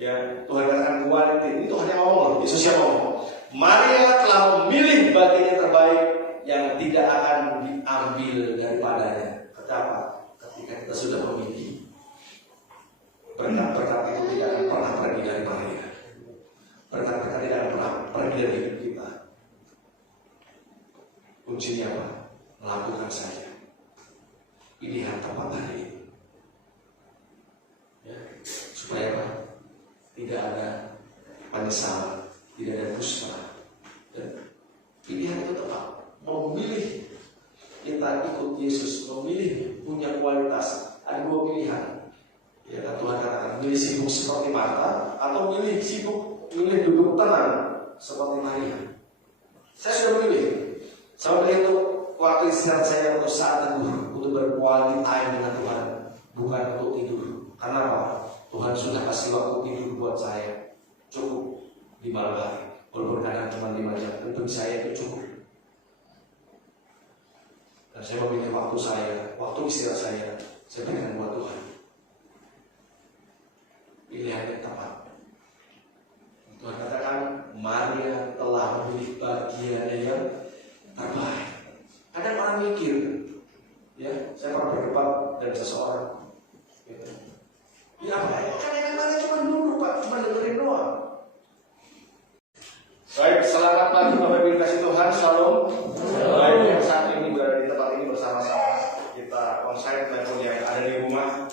Ya, Tuhan katakan quality. Ini Tuhan yang ngomong, Yesus yang ngomong. Maria telah memilih bagian yang terbaik yang tidak akan diambil daripadanya. Kenapa? Ketika kita sudah memilih, berkat-berkat itu tidak akan pernah pergi dari Maria. Berkat-berkat tidak akan pernah pergi dari hidup kita. Kuncinya apa? Lakukan saja pilihan tepat hari ini. Ya, supaya apa? Tidak ada penyesalan, tidak ada dusta. Dan pilihan itu tepat. Memilih kita ikut Yesus, memilih punya kualitas. Ada dua pilihan. Ya, Tuhan katakan, milih sibuk seperti Marta atau milih sibuk, milih duduk tenang seperti Maria. Saya sudah memilih. Saya memilih untuk waktu istirahat saya, untuk saat teduh, untuk berquality time dengan Tuhan, bukan untuk tidur. Karena apa? Tuhan sudah kasih waktu tidur buat saya cukup di malam hari. Walaupun kadang cuma 5 jam, dan bagi saya itu cukup. Dan saya memilih waktu saya, waktu istirahat saya berikan buat Tuhan. Pilihan yang tepat. Tuhan katakan, Maria telah memilih bagian yang terbaik. Kadang orang mikir, ya, saya pernah berdebat dengan seseorang, gitu. Ya, kadang Maria cuma duduk, Pak, cuma dengerin doang. Baik, selamat pagi Bapak Ibu kasih Tuhan, Shalom. Baik, yang saat ini berada di tempat ini bersama-sama kita onsite maupun yang ada di rumah.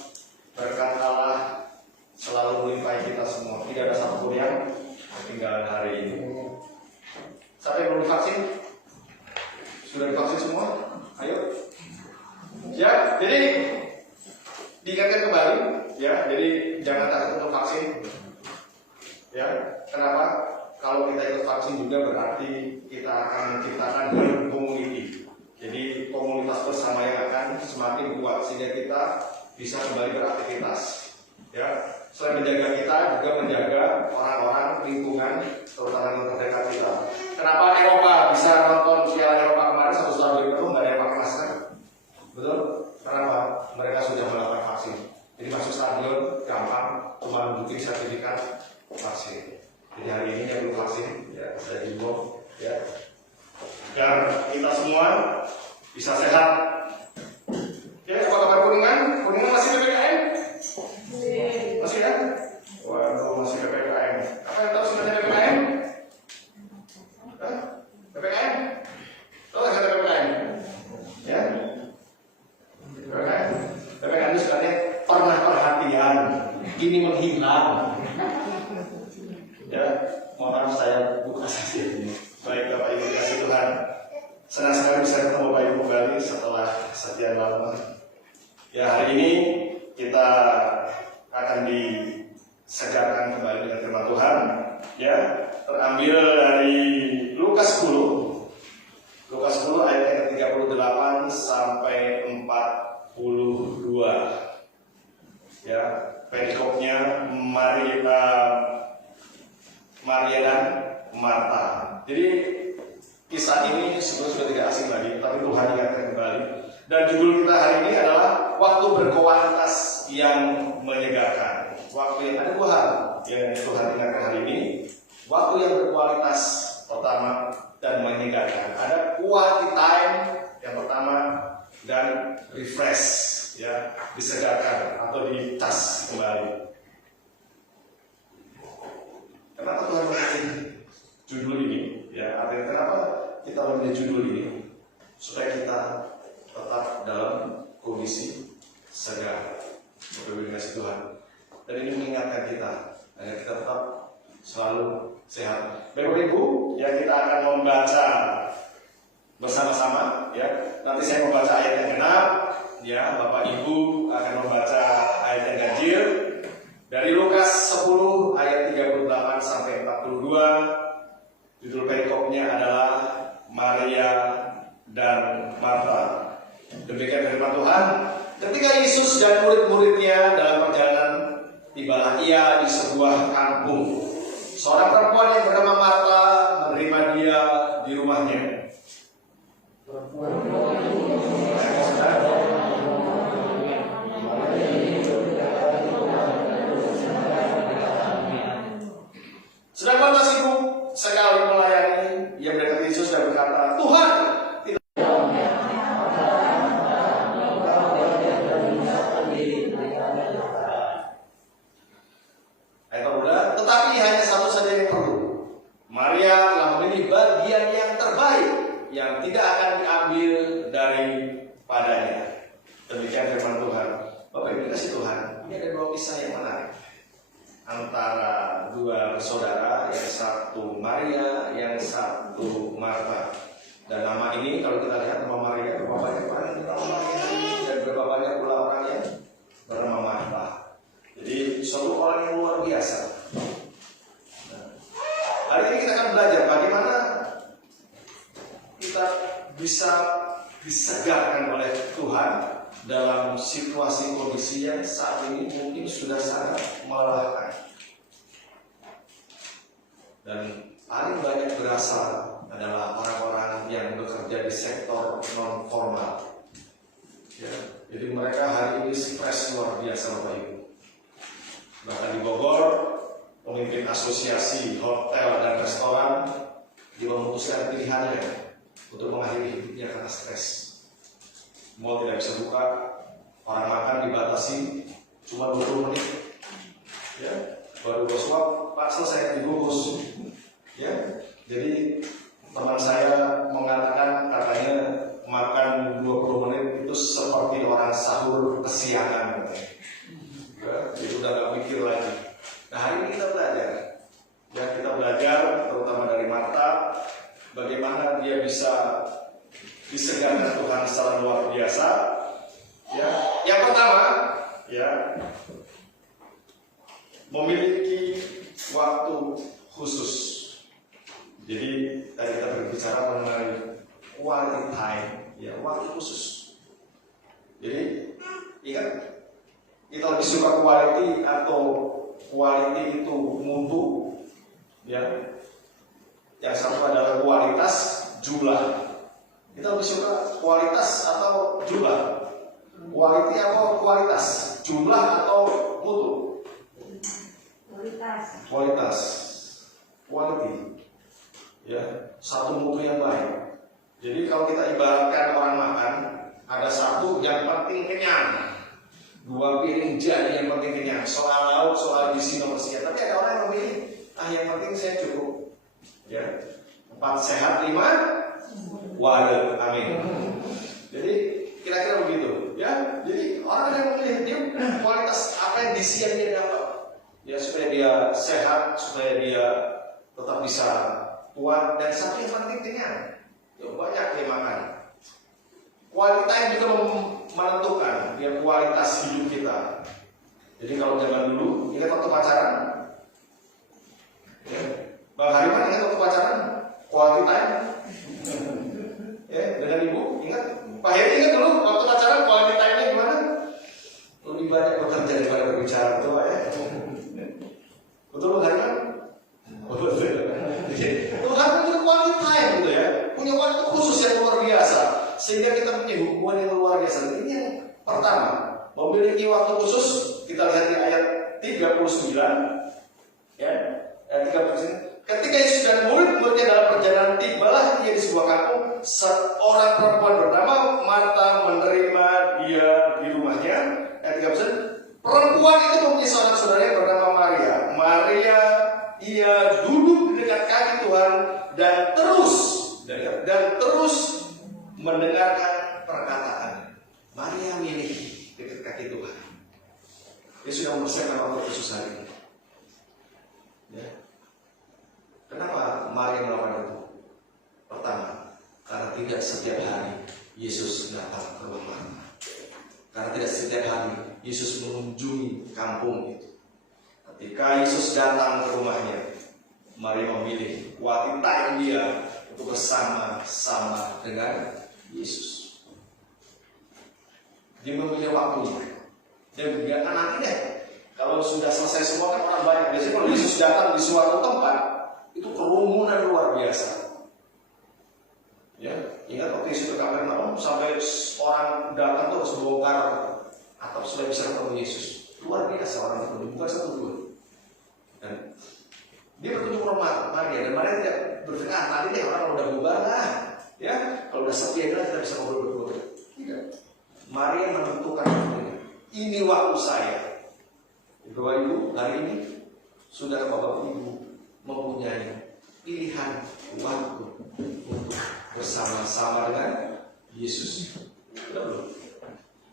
Berkat Allah selalu melimpahi kita semua. Tidak ada satupun yang ketinggalan hari ini. Siapa yang belum divaksin? Sudah divaksin semua? Ayo. Ya, jadi diingatkan kembali, ya. Jadi jangan takut untuk vaksin. Ya, kenapa? Kalau kita ikut vaksin juga berarti kita akan menciptakan herd community. Jadi komunitas bersama yang akan semakin kuat sehingga kita bisa kembali beraktivitas. Ya, selain menjaga kita juga menjaga orang-orang lingkungan terutama yang terdekat kita. Kenapa Eropa bisa nonton Piala Eropa kemarin satu stadion itu nggak ada yang pakai masker? Betul? Kenapa? Mereka sudah melakukan vaksin. Jadi masuk stadion gampang, cuma nunjukin sertifikat vaksin. Jadi hari ini yang belum vaksin, ya saya himbau, ya, agar kita semua bisa sehat. Ya, apa kabar Kuningan? Kuningan masih PPKM? Masih ya? Waduh, masih PPKM. Apa yang tahu sebenarnya PPKM? Hah? PPKM? Tahu nggak kata PPKM? Ya? PPKM? PPKM itu sebenarnya pernah perhatian, kini menghilang. Ya, mohon maaf saya buka saja ini. Baik Bapak Ibu kasih Tuhan, senang sekali bisa ketemu Bapak Ibu kembali setelah sekian lama. Ya, hari ini kita akan disegarkan kembali dengan firman Tuhan. Ya, terambil dari Lukas 10. Lukas 10 ayat yang ke-38 sampai 42. Ya, perikopnya Maria dan Marta. Jadi kisah ini sebenarnya sudah tidak asing lagi, tapi Tuhan ingatkan kembali. Dan judul kita hari ini adalah waktu berkualitas yang menyegarkan. Waktu yang ada dua hal yang Tuhan ingatkan hari ini. Waktu yang berkualitas pertama dan menyegarkan. Ada quality time yang pertama dan refresh, ya, disegarkan atau dicas kembali. Kenapa Tuhan memilih judul ini? Ya, artinya kenapa kita memilih judul ini? Supaya kita tetap dalam kondisi segar, seperti kasih Tuhan. Dan ini mengingatkan kita agar kita tetap selalu sehat. Bapak Ibu, ya kita akan membaca bersama-sama. Ya, nanti saya membaca ayat yang genap. Ya, Bapak Ibu akan membaca ayat yang ganjil. Dari Lukas 10 ayat 38 sampai 42, judul perikopnya adalah Maria dan Marta. Demikian firman Tuhan. Ketika Yesus dan murid-muridnya dalam perjalanan, tibalah ia di sebuah kampung. Seorang perempuan yang bernama Marta menerima dia di rumahnya. Sedang Marta sibuk sekali melayani, ia mendekati Yesus dan berkata, Tuhan, tetapi hanya satu saja yang perlu. Maria telah memilih bagian yang terbaik yang tidak akan diambil daripadanya. Demikian firman Tuhan. Bapak Ibu kasih Tuhan, ini ada dua kisah yang menarik antara dua saudara, yang satu Maria, yang satu Marta. Dan nama ini kalau kita lihat nama Maria, berapa banyak orang yang bernama Maria dan berapa banyak pula orang yang bernama Marta. Jadi suatu orang yang luar biasa. Nah, hari ini kita akan belajar bagaimana kita bisa disegarkan oleh Tuhan dalam situasi kondisi yang saat ini mungkin sudah sangat melelahkan. Dan paling banyak berasal adalah orang-orang yang bekerja di sektor non formal. Ya, jadi mereka hari ini stres luar biasa, Bapak Ibu. Bahkan di Bogor, pemimpin asosiasi hotel dan restoran dia memutuskan pilihannya untuk mengakhiri hidupnya karena stres. Mall tidak bisa buka, orang makan dibatasi cuma 20 menit. Ya, baru bos suap, Pak selesai dibungkus. Ya, jadi teman saya mengatakan katanya makan 20 menit itu seperti orang sahur kesiangan. Ya, jadi udah gak mikir lagi. Nah, hari ini kita belajar. Ya, kita belajar terutama dari Marta bagaimana dia bisa disegarkan Tuhan secara luar biasa. Ya, yang pertama, ya, memiliki waktu khusus. Jadi tadi kita berbicara mengenai quality time, ya, waktu khusus. Jadi ingat, kita lebih suka quality atau quality itu mutu, ya. Yang satu adalah kualitas, jumlah. Kita lebih suka kualitas atau jumlah? Quality atau kualitas? Jumlah atau mutu? Kualitas. Quality. Ya, satu mutu yang baik. Jadi kalau kita ibaratkan orang makan, ada satu yang penting kenyang. 2 piring jadi yang penting kenyang. Soal lauk, soal gizi nomor sekian. Tapi ada orang yang memilih, yang penting saya cukup. Ya, 4 sehat 5 wadah. Amin. Jadi kira-kira begitu. Ya, jadi orang yang memilih dia kualitas apa yang gizi yang dia dapat. Ya, supaya dia sehat, supaya dia tetap bisa kuat, dan satu yang penting kenyang. Ya, banyak dia makan. Kualitas yang juga menentukan ya kualitas hidup kita. Jadi kalau zaman dulu, ingat waktu pacaran? Ya. Bang Hariman ingat waktu pacaran? Quality time? Ya, dengan ibu, ingat? Pak Heri ingat dulu waktu pacaran quality time-nya gimana? Lebih banyak bekerja daripada berbicara, betul Pak ya? Betul Bang Hariman? Betul. Tuhan punya quality time gitu ya, punya waktu khusus yang luar biasa. Sehingga kita punya hubungan yang luar biasa. Ini yang pertama, memiliki waktu khusus. Kita lihat di ayat 39, ya, ayat 39. Ketika Yesus dan murid-muridnya dalam perjalanan, tibalah dia di sebuah kampung. Seorang perempuan bernama Marta menerima dia di rumahnya. Ayat 39. Perempuan itu mempunyai seorang saudara yang bernama Maria. Maria, ia duduk di dekat kaki Tuhan dan terus mendengarkan perkataan. Maria milih dekat kaki Tuhan. Dia sudah mempersiapkan waktu khusus hari ini. Ya. Kenapa Maria melakukan itu? Pertama, karena tidak setiap hari Yesus datang ke rumah Marta. Karena tidak setiap hari Yesus mengunjungi kampung itu. Ketika Yesus datang ke rumahnya, Maria memilih quality time dia untuk bersama-sama dengan Yesus. Dia memilih waktunya. Dan biarkan nanti deh. Kalau sudah selesai semua kan orang banyak. Biasanya kalau Yesus datang di suatu tempat, itu kerumunan luar biasa. Ya, ingat waktu Yesus ke Kapernaum sampai orang datang tuh harus bongkar atau sudah bisa ketemu Yesus. Luar biasa orang itu, bukan satu dua. Dan dia berkunjung ke rumah Maria, dan Maria tidak berpikir, nanti deh orang udah bubar lah, ya, kalau udah sepi aja kita bisa ngobrol berdua. Tidak. Maria menentukan ini waktu saya. Bapak Ibu, hari ini sudah Bapak Ibu mempunyai pilihan waktu untuk bersama-sama dengan Yesus. Sudah belum?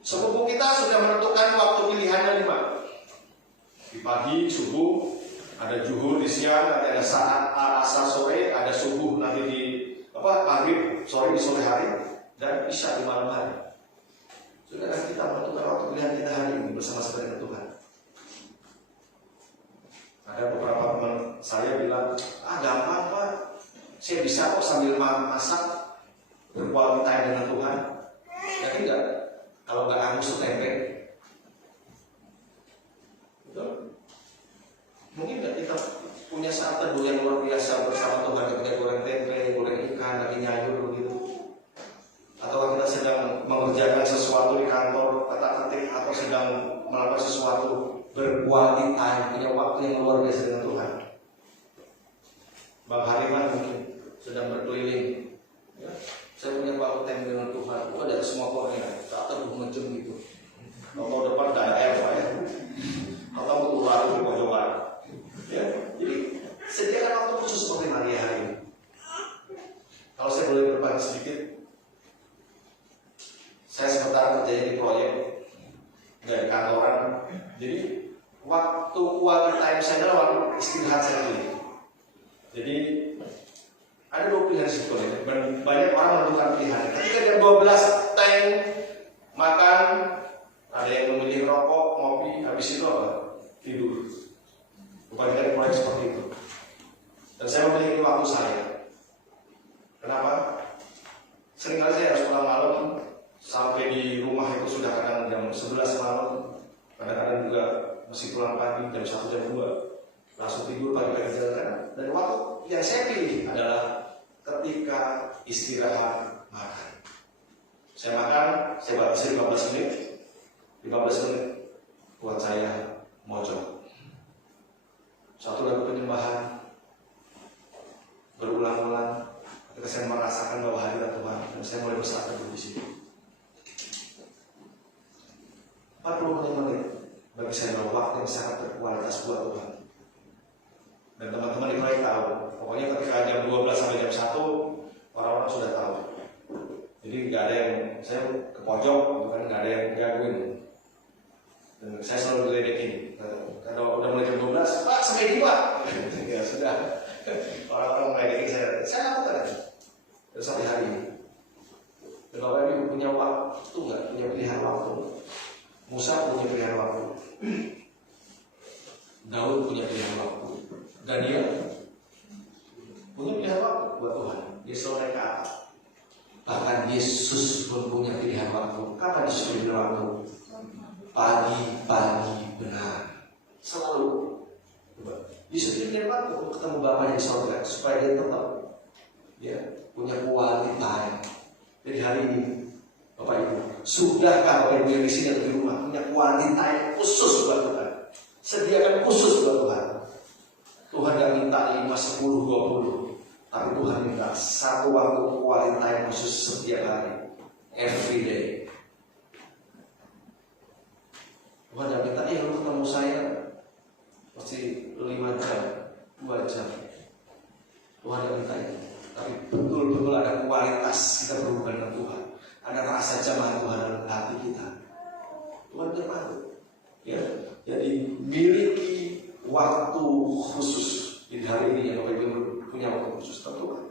Sepupu kita sudah menentukan waktu pilihannya 5. Di pagi, subuh, ada zuhur di siang, nanti ada saat asar sore, ada subuh nanti di maghrib sore di sore hari, dan isya di malam hari. Sudah kita menentukan waktu pilihan kita hari ini bersama-sama dengan Tuhan. Ada beberapa teman saya bilang, gampang Pak, saya bisa kok sambil masak berquality time dengan Tuhan. Ya tidak, kalau nggak hangus tuh tempe. Betul? Mungkin nggak kita punya saat teduh yang luar biasa bersama Tuhan ketika goreng tempe, goreng ikan, lagi nyayur begitu. Atau kita sedang mengerjakan sesuatu di kantor, ketik atau sedang melakukan sesuatu berquality time, punya waktu yang luar biasa dengan Tuhan. Bang Hariman mungkin sedang berkeliling, ya, saya punya waktu time dengan Tuhan. Ada semua orang ya, tak teduh macam gitu. Kalau depan ada air ya, atau keluar di pojokan. Ya, jadi sediakan waktu khusus seperti Maria hari ini. Kalau saya boleh berbagi sedikit, saya sementara kerjanya di proyek dari kantoran, jadi waktu quality time saya adalah waktu istirahat saya dulu. Jadi ada 2 pilihan sebetulnya. Banyak orang menentukan pilihan. Ketika jam 12 time makan, ada yang memilih rokok, ngopi, habis itu apa? Tidur. Bukan dari proyek seperti itu. Dan saya memiliki waktu saya. Kenapa? Seringkali saya harus pulang malam, sampai di rumah itu sudah kadang jam 11 malam, kadang-kadang juga masih pulang pagi jam 1 jam 2, langsung tidur pagi-pagi jalan. Dan waktu yang saya pilih adalah ketika istirahat makan. Saya makan, saya batasi 15 menit. 15 menit buat saya mojok. Satu lagu penyembahan berulang-ulang ketika saya merasakan bahwa hadirat Tuhan, dan saya mulai bersatu di sini. 40 menit bagi saya adalah waktu yang sangat berkualitas buat Tuhan. Dan teman-teman di proyek tahu, pokoknya ketika jam 12 sampai jam 1 orang-orang sudah tahu. Jadi nggak ada yang saya ke pojok, bukan nggak ada yang gangguin. Dan saya selalu diledekin. Kalau udah mulai jam 12, Pak sampai di Pak. Ya sudah. Orang-orang meledekin saya lakukan aja. Dan sampai hari ini. Dan Bapak Ibu punya waktu nggak? Punya pilihan waktu? Musa punya pilihan waktu, Daud punya pilihan waktu, Daniel punya pilihan waktu buat Tuhan. Dia selalu naik ke atas. Bahkan Yesus pun punya pilihan waktu. Kapan Yesus punya pilihan waktu? Pagi-pagi benar. Selalu. Yesus punya pilihan waktu untuk ketemu Bapaknya di surga supaya dia tetap punya quality time. Jadi hari ini Bapak Ibu, sudahkah Bapak Ibu yang di sini atau di rumah punya quality time khusus buat Tuhan? Sediakan khusus buat Tuhan. Tuhan gak minta 5, 10, 20, tapi Tuhan minta satu waktu quality time khusus setiap hari, every day. Tuhan gak minta, lu ketemu saya pasti 5 jam, 2 jam. Tuhan gak minta itu, tapi betul-betul ada kualitas kita berhubungan dengan Tuhan. Ada rasa jamaah Tuhan dalam hati kita. Tuhan bermadu. Ya, jadi miliki waktu khusus di hari ini yang Bapak Ibu punya waktu khusus tentukan.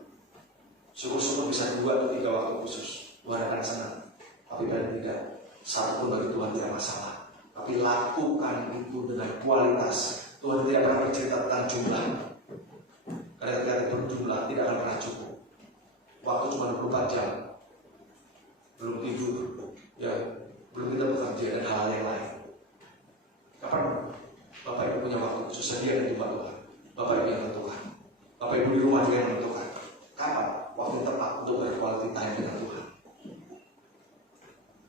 Syukur-syukur bisa 2 atau 3 waktu khusus. Tuhan akan senang. Tapi paling tidak, satu pun bagi Tuhan tidak masalah. Tapi lakukan itu dengan kualitas. Tuhan tidak pernah bercerita tentang jumlah. Karena ketika itu jumlah tidak akan pernah cukup. Waktu cuma 24 jam. Belum tidur, ya, belum kita bekerja dan hal yang lain.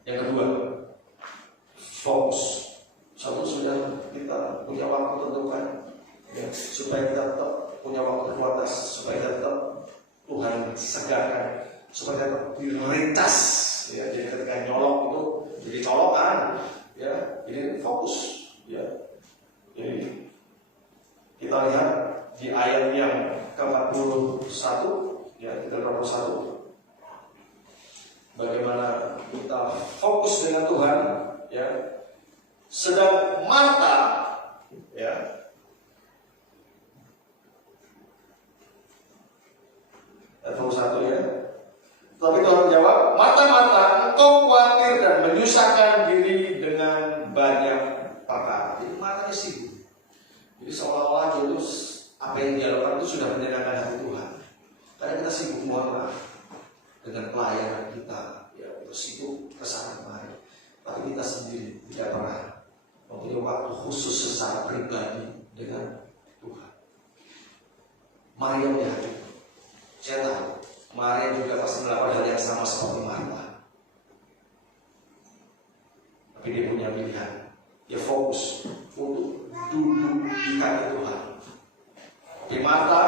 Yang kedua, fokus. Satu, sudah kita punya waktu tentukan, ya, supaya kita tetap punya waktu kualitas, supaya kita tetap Tuhan segarkan, supaya tetap prioritas. Ya, jadi ketika nyolok itu jadi colokan, ya, jadi fokus. Ya, jadi kita lihat di ayat yang ke-41, ya, kita 41, bagaimana kita fokus dengan Tuhan, ya. Sedang Marta, ya, ayat 41, ya. Tapi Tuhan jawab, Marta, Marta, engkau khawatir dan menyusahkan diri dengan banyak perkara. Jadi Marta sibuk. Jadi seolah-olah itu apa yang dia lakukan itu sudah menyenangkan hati Tuhan. Karena kita sibuk, mohon maaf, dengan pelayanan kita, ya, kita sibuk kesana kemari. Tapi kita sendiri tidak pernah mempunyai waktu khusus secara pribadi dengan Tuhan. Maria punya hati. Saya tahu Maria juga pasti melakukan hal yang sama seperti Marta. Tapi dia punya pilihan. Dia fokus untuk duduk di kaki Tuhan. Tapi Marta,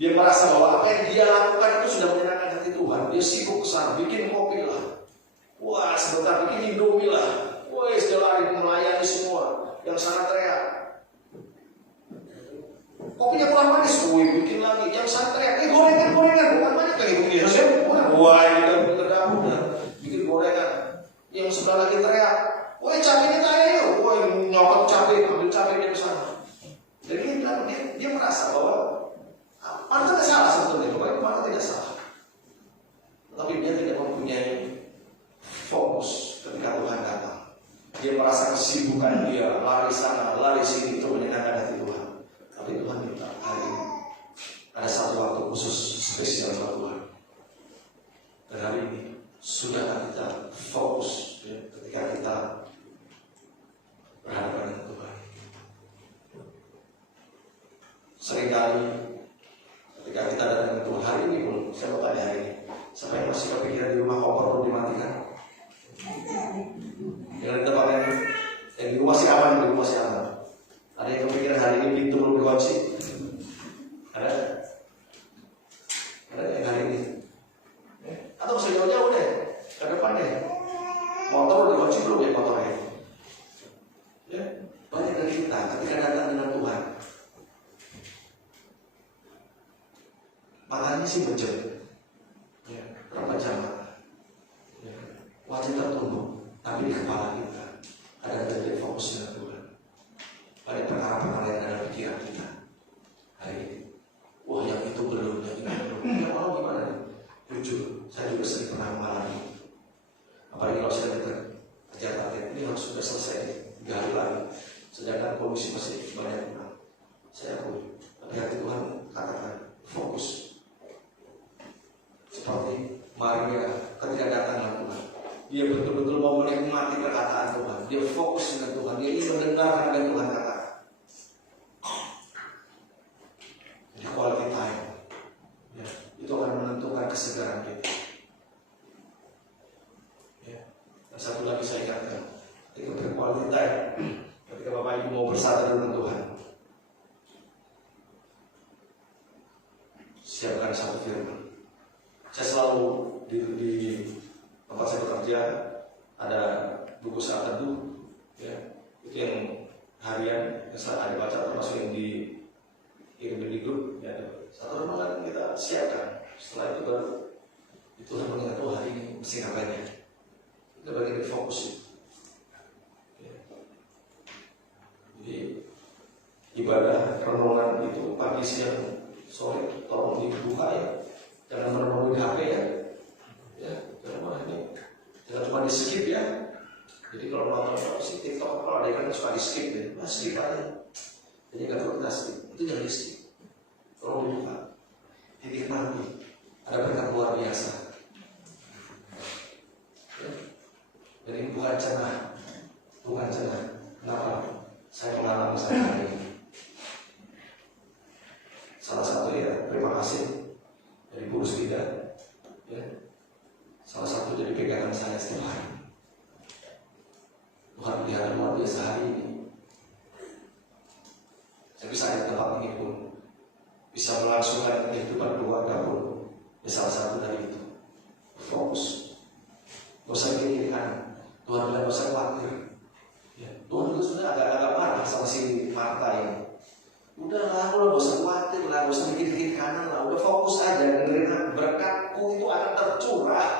dia merasa bahwa apa yang dia lakukan itu sudah menyenangkan hati Tuhan. Dia sibuk kesana, bikin kopi lah. Wah, sebentar bikin Indomie lah. Wah, dia lari melayani semua. Yang sana teriak, kopinya kurang manis, bikin lagi. Yang sana teriak, gorengan, bukan banyak lagi begini. Wah, ini udah bikin gorengan. Yang sebelah lagi teriak, wah, capeknya tanya yuk. Wah, nyokot capek, ambil capeknya ke sana. Jadi dia merasa bahwa Marta tidak salah sebetulnya, Marta tidak salah. Tapi dia tidak mempunyai fokus ketika Tuhan datang. Dia merasa kesibukan dia, lari sana, lari sini, itu menyenangkan hati Tuhan. Tapi Tuhan minta hari ini ada satu waktu khusus spesial buat Tuhan. Dan hari ini sudahkah kita fokus, ya, ketika kita berhadapan dengan Tuhan? Seringkali ketika kita datang ke Tuhan, hari ini pun saya mau tanya hari ini, siapa yang masih kepikiran di rumah kompor perlu dimatikan? Yang di tempat yang di rumah sih aman, di rumah sih aman. Ada yang kepikiran hari ini pintu belum dikunci? Ada? Ada yang hari ini? Atau bisa jauh-jauh deh, ke depan deh. Motor dikunci belum ya motornya? Ya, banyak dari kita ketika datang dengan Tuhan, matanya sih berjam, ya, berapa jam mata, ya, wajah tertunduk, tapi di kepala kita ada terjadi fokus dengan Tuhan. Banyak perkara-perkara yang ada di pikiran kita hari ini. Wah, yang itu belum, yang ini belum. Yang mau gimana? Jujur, saya juga sering pernah mengalami. Apalagi kalau sudah kerja target, ini harus sudah selesai 3 hari lagi. Sedangkan komisi masih banyak kurang. Saya akui, tapi hati Tuhan katakan fokus. Seperti Maria ketika datang dengan Tuhan, dia betul-betul mau menikmati perkataan Tuhan. Dia fokus dengan Tuhan. Dia ingin mendengar apa yang Tuhan katakan. Jadi quality time, ya, itu akan menentukan kesegaran kita. Ya. Dan satu lagi saya ingatkan, ketika berquality time, ketika Bapak Ibu mau bersatu dengan Tuhan, siapkan satu firman. Saya selalu di tempat saya bekerja ada buku saat teduh, ya, itu yang harian yang saya ada baca, termasuk yang dikirim di grup, ya, satu renungan kita siapkan. Setelah itu baru itu mengingat, oh hari ini mesti ngapain ya, kita bagian fokus, ya. Jadi ibadah renungan itu pagi, siang, sore, tolong dibuka ya. Jangan merenungi HP ya. Ya, jangan ini. Jangan cuma di skip ya. Jadi kalau nonton si TikTok, kalau ada yang suka di skip ya, skip aja. Jadi nggak perlu kita skip. Itu jangan di skip. Tolong dibuka. Dinikmati. Ada berkat luar biasa. Ya. Jadi ini bukan cenah, bukan cenah. Kenapa? Saya mengalami saya hari ini. Salah satu ya, terima kasih dari Bu Rustida, ya, salah satu jadi pegangan saya setiap hari. yang luar biasa hari ini. Saya bisa di tempat ini pun bisa melangsungkan kehidupan keluarga pun, ya salah satu dari itu. Fokus, gak usah kiri kanan. Tuhan bilang gak usah khawatir. Ya, Tuhan itu sebenarnya agak-agak marah sama si Marta ini. Udahlah, lo gak usah khawatir lah, gak usah mikir kiri kanan lah. Udah fokus aja, dengerin berkatku itu akan tercurah.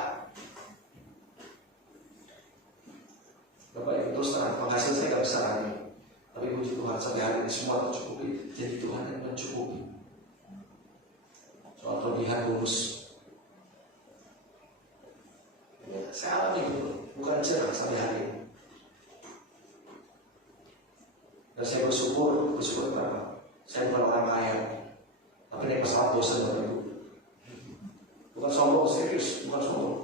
Bapak Ibu terus terang, penghasilan saya gak besar hari ini, tapi puji Tuhan sampai hari ini semua tercukupi. Jadi Tuhan yang mencukupi. Soal kelebihan bonus, ya, saya alami gitu, bukan cerah sampai hari ini. Dan saya bersyukur kenapa? Saya bukan orang kaya, tapi naik pesawat bosan Bapak Ibu. Bukan sombong, serius, bukan sombong.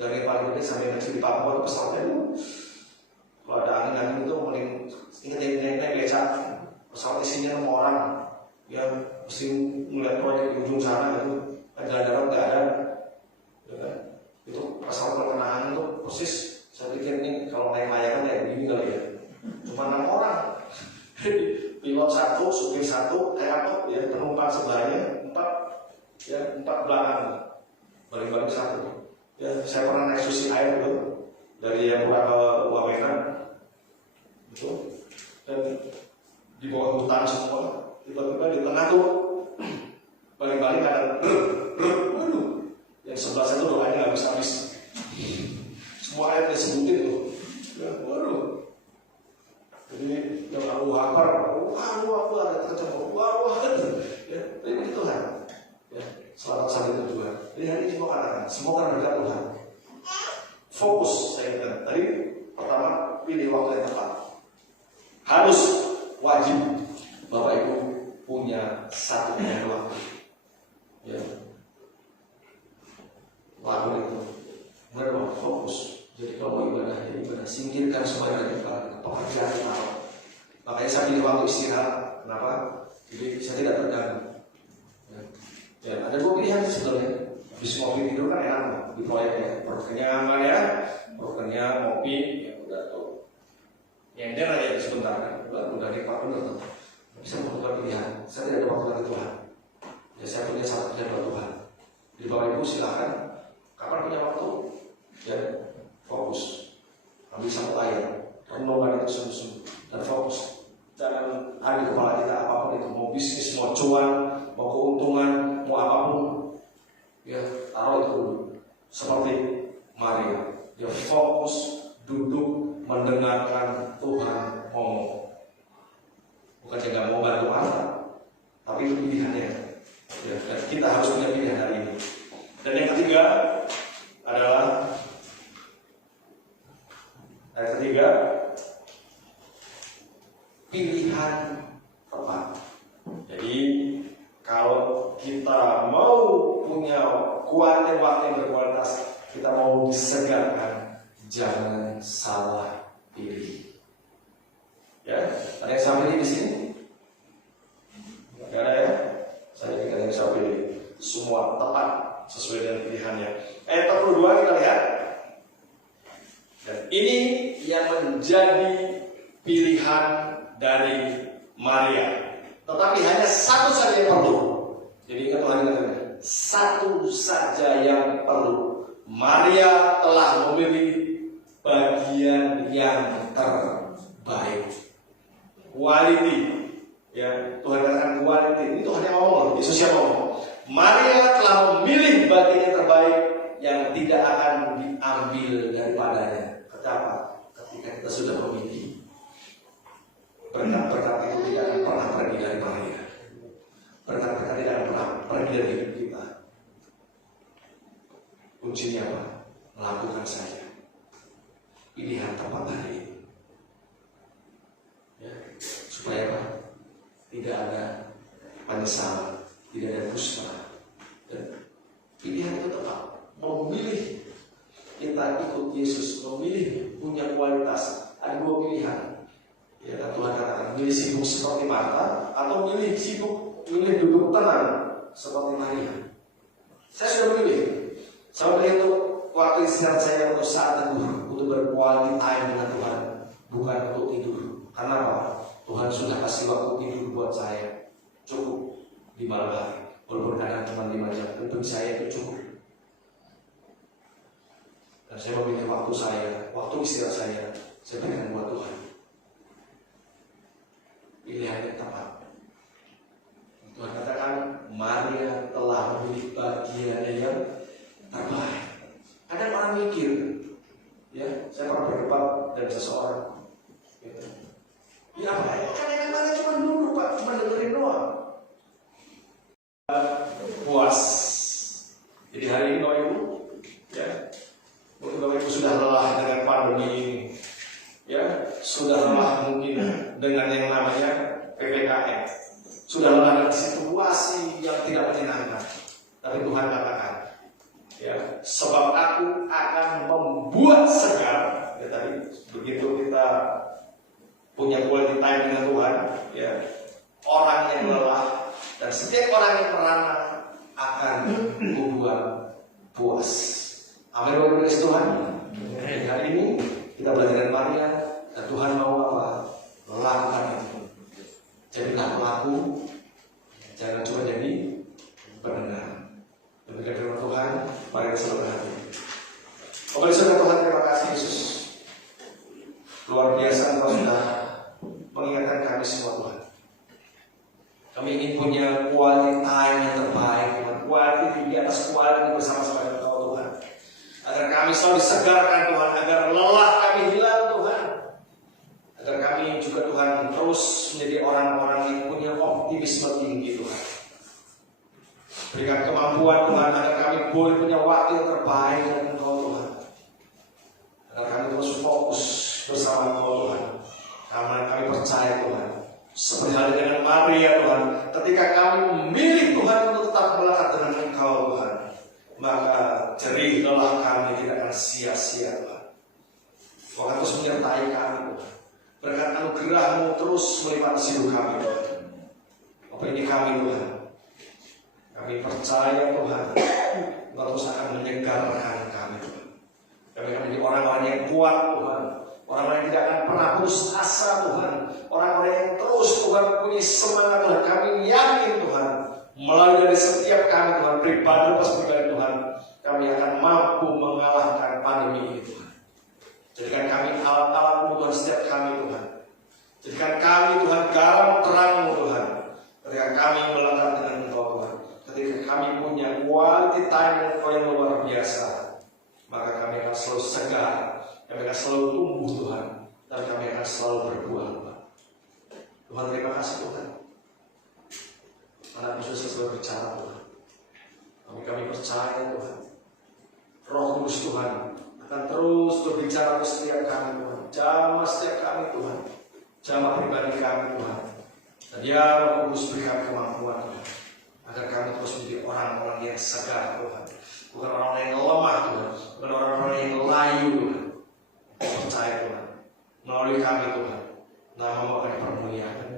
Dari yang paling gede sampai yang kecil di Papua, pesawatnya itu kalau ada angin-angin itu mending ingat naik becak. Pesawat isinya 6 orang, ya mesti melihat proyek di ujung sana itu, jalan darat nggak ada, ya kan? Itu pesawat kalau kena angin tuh persis. Saya pikir ini kalau naik layangan kayak begini kali ya. Cuma 6 orang. Pilot 1, supir 1, apa ya, penumpang sebelahnya 4, ya 4 belakang, balik-balik 1. Ya, saya pernah naik susi air itu dari Jayapura ke Wamena, itu, dan di bawah hutan semua. Tiba-tiba di tengah tuh balik-balik ada waduh, yang sebelah saya tuh doanya nggak habis-habis. Semua ayat disebutin tuh, ya, waduh. Jadi yang Allahu Akbar, ada terkecam, ya, tapi begitu Tuhan, ya, selamat sampai tujuan. Jadi hari ini semua katakan, semua karena berkat Tuhan. Fokus, saya ingat tadi pertama pilih waktu yang tepat. Harus wajib Bapak Ibu punya satu waktu, ya, waktu itu benar fokus. Jadi kalau mau ibadah, ya ibadah, singkirkan semua dari pekerjaan kita. Makanya saya pilih waktu istirahat. Kenapa? Jadi saya tidak terganggu. Ya, ada 2 pilihan sebetulnya. Habis ngopi tidur kan enak di proyek ya. Perut kenyang ya, perut kenyang ngopi, ya udah tuh. Nyender aja sebentar kan, udah nikmat bener tuh. Bisa membuka pilihan. Saya tidak ada waktu dari Tuhan. Ya saya punya satu pilihan Tuhan. Di Bapak Ibu silakan. Kapan punya waktu? Ya. Fokus, ambil satu air, renungan itu sungguh-sungguh, dan fokus. Jangan ada di kepala kita apapun itu, mau bisnis, mau cuan, mau keuntungan, mau apapun, ya taruh itu dulu. Seperti Maria, dia fokus, duduk, mendengarkan Tuhan ngomong. Bukan dia nggak mau bantu Allah, tapi itu pilihannya. Ya, dan kita harus punya pilihan hari ini. Dan yang ketiga adalah pilihan tepat. Jadi kalau kita mau punya waktu yang berkualitas, kita mau disegarkan, jangan salah pilih. Ya, ada yang salah pilih di sini? Tidak ada ya? Saya pikir yang salah pilih. Semua tepat sesuai dengan pilihannya. Ayat 42 kita lihat. Dan ini yang menjadi pilihan dari Maria. Tetapi hanya satu saja yang perlu. Jadi ingat Tuhan, satu saja yang perlu. Maria telah memilih bagian yang terbaik. Quality. Ya, Tuhan katakan quality. Ini Tuhan yang ngomong, Yesus yang ngomong. Maria telah memilih bagian yang terbaik yang tidak akan diambil daripadanya. Kenapa? Ketika kita sudah memilih, berkat-berkat itu tidak akan pernah pergi dari Maria. Berkat-berkat tidak akan pernah pergi dari hidup kita. Kuncinya apa? Lakukan saja pilihan tepat hari ini, ya, supaya apa? Tidak ada penyesalan, tidak ada dusta. Dan pilihan itu tepat. Memilih kita ikut Yesus, memilih punya kualitas. Ada 2 pilihan. Ya, dan Tuhan katakan, milih sibuk seperti Marta atau milih sibuk, milih duduk tenang seperti Maria. Saya sudah memilih. Saya memilih untuk waktu istirahat saya, untuk saat teduh, untuk berquality time dengan Tuhan. bukan untuk tidur. Karena apa? Tuhan sudah kasih waktu tidur buat saya cukup di malam hari. Walaupun kadang cuma 5 jam, tapi bagi saya itu cukup. Dan saya memiliki waktu saya, waktu istirahat saya berikan buat Tuhan. Pilihan yang tepat. Tuhan katakan, Maria telah memilih bagian yang terbaik. Ada orang mikir, ya, saya pernah berdebat dengan seseorang. Gitu. Ya, karena Maria cuma duduk Pak, cuma dengerin doang. Puas. Jadi hari ini Bapak Ibu, ya, mungkin Bapak Ibu sudah lelah dengan pandemi ini, ya, sudah lelah mungkin dengan yang namanya PPKM, sudah lelah dengan situasi yang tidak menyenangkan. Tapi Tuhan katakan, ya, sebab aku akan membuat segar. Ya, tadi begitu kita punya quality time dengan Tuhan, ya, orang yang lelah dan setiap orang yang merana akan membuat puas. Amin. Bapak Ibu Tuhan. Hari ini kita belajar dari Maria dan Tuhan mau apa? Lakukan itu. Jadilah pelaku, jangan cuma jadi pendengar. Demikian firman Tuhan. Mari kita selalu berhati. Bapak Ibu Tuhan, terima kasih Yesus. Luar biasa Engkau sudah mengingatkan kami semua Tuhan. Kami ingin punya quality time yang terbaik, quality di atas quality bersama-sama dengan Engkau Tuhan. Agar kami selalu disegarkan Tuhan, agar lelah kami hilang Tuhan. Agar kami juga Tuhan terus menjadi orang-orang yang punya optimisme tinggi Tuhan. Berikan kemampuan Tuhan agar kami boleh punya waktu yang terbaik dengan Engkau Tuhan. Agar kami terus fokus bersama Engkau Tuhan. Karena kami percaya Tuhan, seperti halnya dengan Maria Tuhan, ketika kami memilih Tuhan untuk tetap melekat dengan Engkau Tuhan, maka jerih lelah kami tidak akan sia-sia Tuhan. Tuhan terus menyertai kami Tuhan. Berkat anugerah-Mu terus melipati hidup kami Tuhan. Apa ini kami Tuhan? Kami percaya Tuhan, Engkau terus akan menyegarkan kami Tuhan. Kami akan menjadi orang-orang yang kuat Tuhan. Orang-orang yang tidak akan pernah putus asa Tuhan. Orang-orang yang terus Tuhan punya semangat Tuhan. Kami yakin Tuhan, melalui dari setiap kami Tuhan, pribadi lepas pribadi Tuhan, kami akan mampu mengalahkan pandemi ini Tuhan. Jadikan kami alat-alat-Mu Tuhan setiap kami Tuhan. Jadikan kami Tuhan garam terang-Mu Tuhan. Ketika kami melekat dengan Engkau Tuhan. Ketika kami punya quality time yang luar biasa, maka kami akan selalu segar. Kami akan selalu tumbuh Tuhan. Dan kami akan selalu berbuah Tuhan. Tuhan terima kasih Tuhan. Anak Yesus selesai berbicara Tuhan. Kami percaya Tuhan. Roh Kudus Tuhan akan terus berbicara ke setiap kami Tuhan. Jamah setiap kami Tuhan. Jamah pribadi kami Tuhan. Dan ya Roh Kudus berikan kemampuan Tuhan. Agar kami terus menjadi orang-orang yang segar Tuhan. Bukan orang-orang yang lemah Tuhan. Bukan orang-orang yang layu Tuhan. Percaya Tuhan. Melalui kami Tuhan, nama-Mu akan dipermuliakan.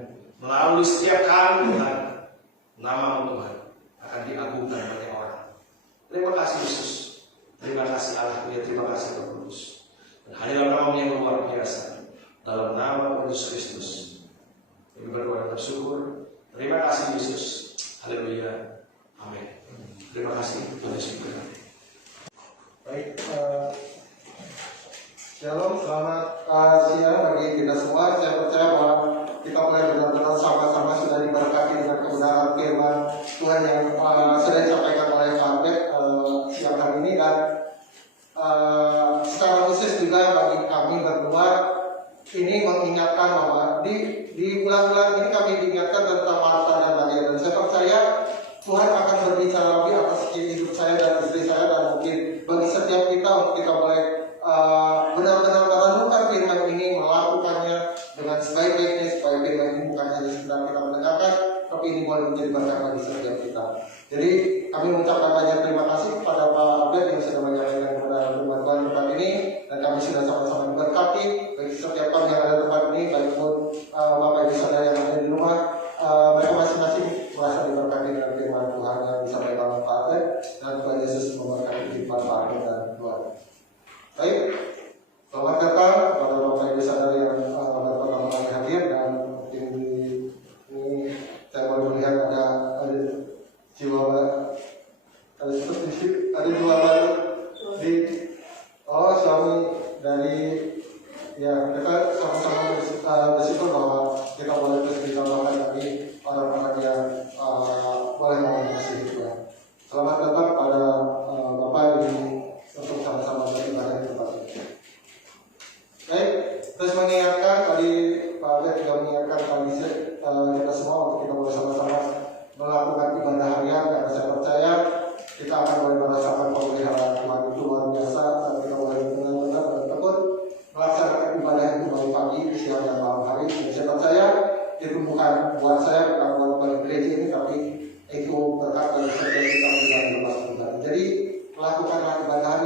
Melalui setiap kami Tuhan, nama-Mu Tuhan akan diagungkan banyak orang. Terima kasih Yesus. Terima kasih Allah. Terima kasih Roh Kudus. Dan hanya nama-Mu yang luar biasa. Dalam nama Yesus Kristus. Kami berdoa dan bersyukur. Terima kasih Yesus. Haleluya. Amin. Terima kasih. Tuhan Yesus berkati. Baik, Shalom, selamat siang bagi kita semua. Saya percaya bahwa kita mulai benar-benar sama-sama sudah diberkati dengan kebenaran firman Tuhan yang sudah disampaikan oleh Pak Abed siang hari ini. Dan secara khusus juga bagi kami berdua ini mengingatkan bahwa di bulan-bulan ini kami diingatkan tentang Marta dan Maria. Dan saya percaya Tuhan akan berbicara lebih atas hidup saya dan istri saya, dan mungkin bagi setiap kita untuk kita boleh benar-benar merenungkan firman ini, melakukannya dengan sebaik-baiknya, supaya firman ini bukan hanya sekedar kita mendengarkan, tapi ini boleh menjadi berkat bagi setiap kita. Jadi kami mengucapkan banyak terima kasih kepada Pak Abed yang sudah menyampaikan kepada firman Tuhan tempat ini, dan kami sudah sama-sama diberkati bagi setiap kami yang ada tempat ini, baik pun Bapak Ibu Saudara yang ada di rumah, mereka masing-masing merasa diberkati dengan firman Tuhan yang disampaikan oleh Pak Abed, dan Tuhan Yesus memberkati kehidupan Pak Abed dan keluarga. Baik, selamat datang kepada Bapak Ibu Saudara yang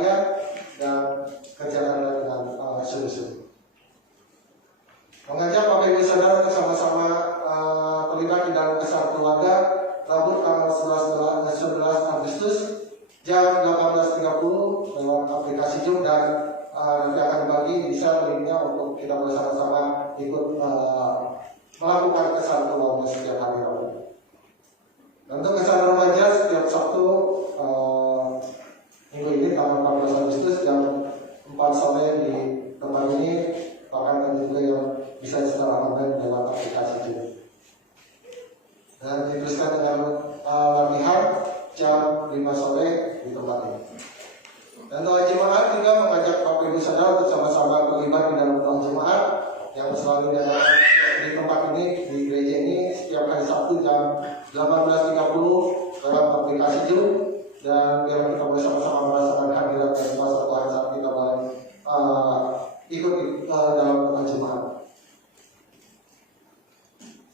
perdamaian dan kerjaan dengan sungguh-sungguh. Mengajak Bapak Ibu Saudara untuk sama-sama terlibat di dalam kesal keluarga Rabu tanggal 11 Agustus jam 18.30 lewat aplikasi Zoom, dan nanti akan dibagi bisa linknya untuk kita bersama-sama ikut melakukan kesal keluarga setiap hari Rabu. Untuk kesal remaja setiap Sabtu minggu ini tanggal 14 Agustus jam 4 sore di tempat ini, bahkan ada juga yang bisa secara online lewat aplikasi Zoom. Dan diteruskan dengan latihan jam 5 sore di tempat ini. Dan doa jemaat juga mengajak Bapak Ibu Saudara untuk sama-sama terlibat di dalam doa jemaat yang selalu diadakan di tempat ini, di gereja ini setiap hari Sabtu jam 18.30 lewat aplikasi Zoom, dan biar kita boleh sama-sama merasakan hadirat dan kuasa Tuhan saat kita boleh ikut dalam doa jemaat.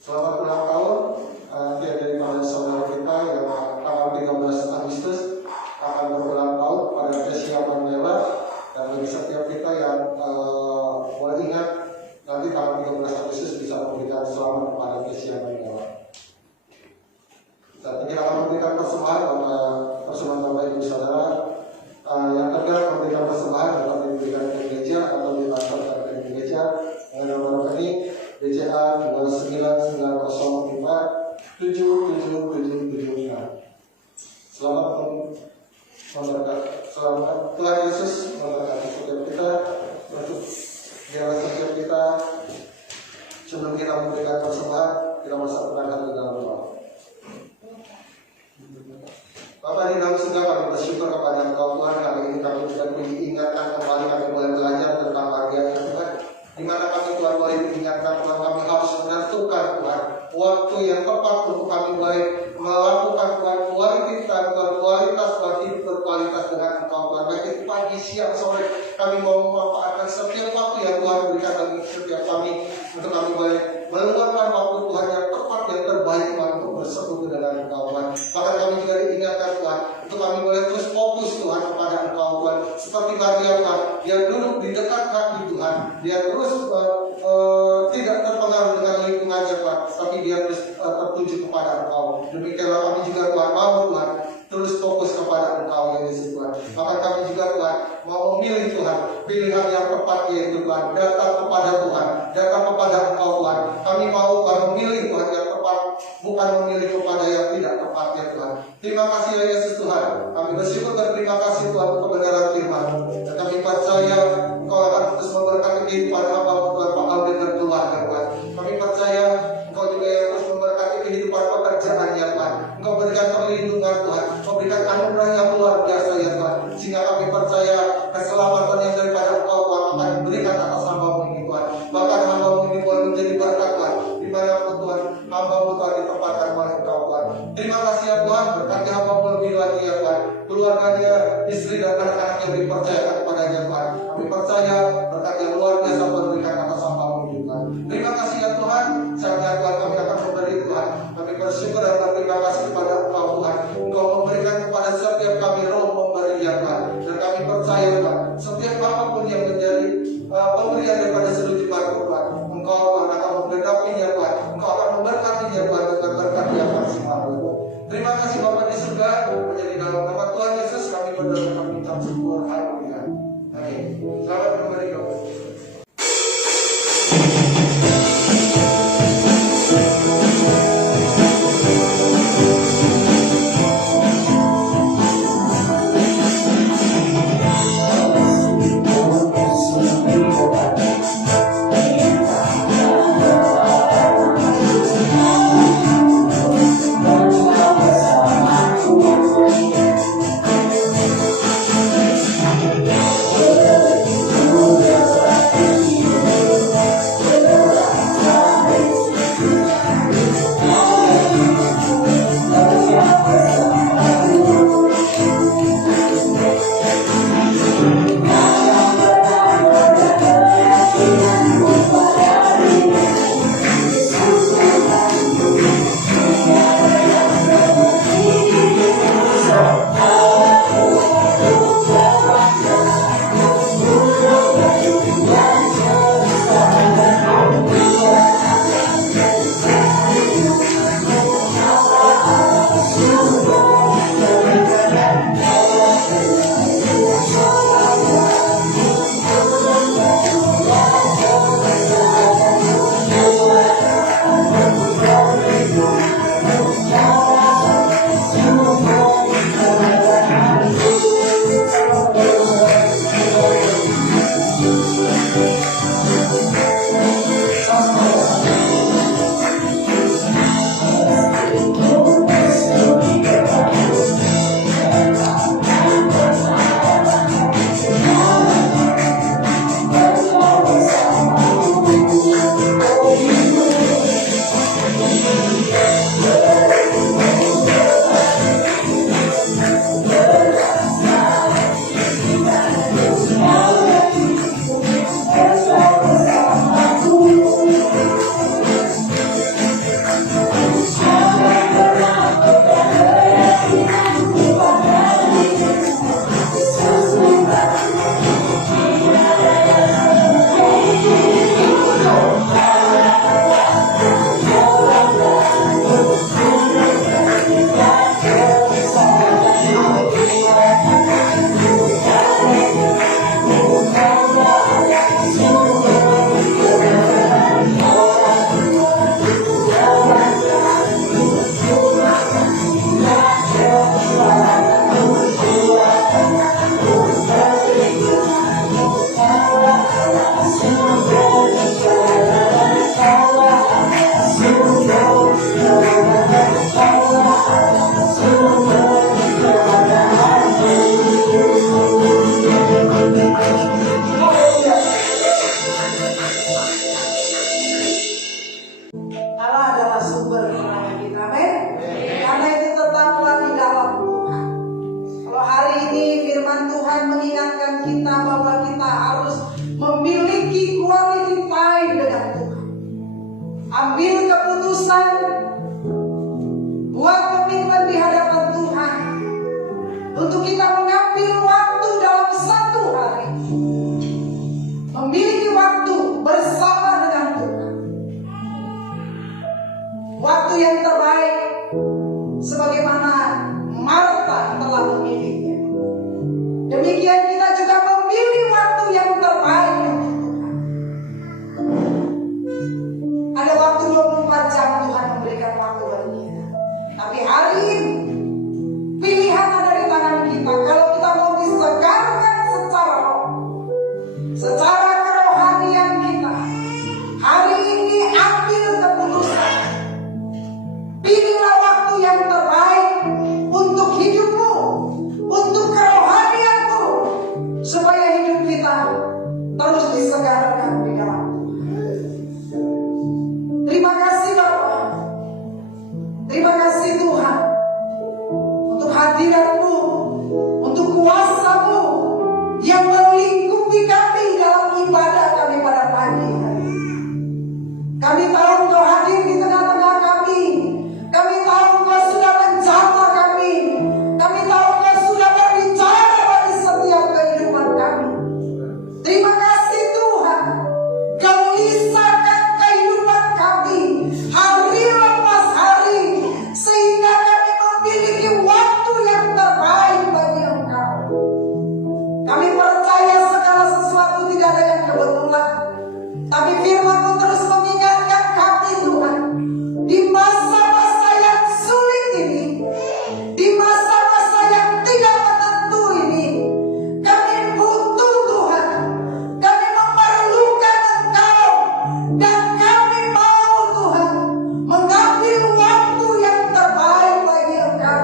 Selamat ulang tahun dari para saudara kita yang tanggal 13 Agustus akan berulang tahun pada kesiapan mewah, dan bagi setiap kita yang boleh ingat nanti tanggal 13 Agustus bisa memberikan selamat kepada kesiapan mewah. Saat ini kita akan memberikan persembahan Bapak Ibu Saudara yang tergerak memberikan persembahan dapat diberikan ke gereja atau ditransferkan ke gereja dengan nomor rekening BCA 299057775. Selamat Tuhan Yesus memberkati setiap kita, untuk biarlah setiap kita sebelum kita memberikan persembahan kita bersatukan hati dalam doa. Bapak di dalam surga, kami bersyukur kepada Engkau Tuhan. Kali ini kami juga diingatkan kembali, kami boleh belajar tentang bahagia Tuhan, di mana kami Tuhan boleh diingatkan Tuhan, kami harus menentukan Tuhan waktu yang tepat untuk kami boleh melakukan Tuhan kualitas Tuhan hidup berkualitas dengan Engkau Tuhan. Baik itu pagi, siang, sore, kami mau memanfaatkan setiap waktu yang Tuhan berikan bagi setiap kami untuk kami boleh meluangkan waktu Tuhan yang tepat, yang terbaik Tuhan untuk bersekutu dengan Engkau Tuhan. Bahkan kami juga diingatkan Tuhan untuk kami boleh terus fokus Tuhan kepada Engkau Tuhan, seperti Maria Tuhan, dia duduk di dekat kaki Tuhan, dia terus tidak terpengaruh dengan lingkungannya Tuhan, tapi dia terus tertuju kepada Engkau. Demikianlah kami juga Tuhan mau Tuhan terus fokus kepada Engkau ya Yesus Tuhan. Maka kami juga Tuhan mau memilih Tuhan pilihan yang tepat, yaitu Tuhan datang kepada Tuhan, datang kepada Engkau Tuhan. Kami mau Tuhan memilih Tuhan yang tepat, bukan memilih kepada yang tidak tepat ya Tuhan. Terima kasih ya Yesus Tuhan. Kami bersyukur dan terima kasih Tuhan untuk kebenaran firman. Dan kami percaya Engkau akan terus memberkati kehidupan hamba Tuhan Pak Alden dan keluarga Tuhan. Kami percaya Engkau juga yang terus memberkati kehidupan pekerjaannya Tuhan. Engkau berikan perlindungan Tuhan, Engkau berikan anugerah yang luar biasa ya Tuhan, sehingga kami percaya keselamatan yang daripada Engkau Tuhan akan diberikan atas hamba-Mu ini Tuhan. Bahkan hamba-Mu ini boleh menjadi berkat Tuhan dimanapun Tuhan hamba-Mu Tuhan ditempatkan oleh Engkau Tuhan. Terima kasih ya Tuhan, berkati hamba-Mu lebih lagi ya Tuhan, keluarganya, istri dan anak-anak yang dipercayakan kepadanya Tuhan. Kami percaya berkat yang luar biasa berikan atas hamba-Mu ini Tuhan. Terima kasih ya Tuhan, saatnya Tuhan kami akan memberi Tuhan. Kami bersyukur dan berterima kasih kepada Engkau Tuhan. Engkau memberikan kepada setiap kami roh memberi ya Tuhan. Dan kami percaya Tuhan, setiap apapun yang menjadi pemberian daripada seluruh jemaat Tuhan, Engkau Tuhan akan menggenapinya Tuhan. Engkau akan memberkatinya Tuhan dengan berkat yang maksimal Tuhan. Terima kasih Bapa di surga, menjadi dalam nama Tuhan Yesus kami berdoa, kami minta syukur. Haleluya. Amin. Selamat kembali Bapak. kita bahwa kita harus memiliki quality time dengan Tuhan. Ambil keputusan, buat komitmen di hadapan Tuhan untuk kita mengambil waktu dalam satu hari, memiliki waktu bersama dengan Tuhan. Waktu yang terbaik sebagaimana Marta telah memilihnya. Demikian kita juga memilih waktu yang terbaik untuk Tuhan. Ada waktu 24 jam Tuhan memberikan waktu bagi kita. Tapi hari ini pilihan ada di tangan kita. Kalau kita mau disegarkan secara roh, secara kerohanian kita, hari ini ambil keputusan. Pilihlah waktu yang terbaik untuk hidupmu, untuk kerohanianmu, supaya hidup kita terus disegarkan di dalam Tuhan. Terima kasih Bapa, terima kasih Tuhan untuk hadirat-Mu, untuk kuasa-Mu yang melingkupi kami dalam ibadah kami pada pagi hari. Kami tahu Engkau hadir di tengah-tengah kami. Kami tahu Engkau sudah menjamah kami. Kami tahu Engkau sudah berbicara bagi setiap kehidupan kami. Terima kasih Tuhan. Gelisahkan kehidupan kami hari lepas hari, sehingga kami memiliki waktu yang terbaik bagi Engkau. Kami percaya segala sesuatu tidak ada yang kebetulan, tapi firman-Mu terus mengingatkan kami Tuhan, di masa-masa yang sulit ini, di masa-masa yang tidak menentu ini, kami butuh Tuhan, kami memerlukan Engkau, dan kami mau Tuhan mengambil waktu yang terbaik bagi Engkau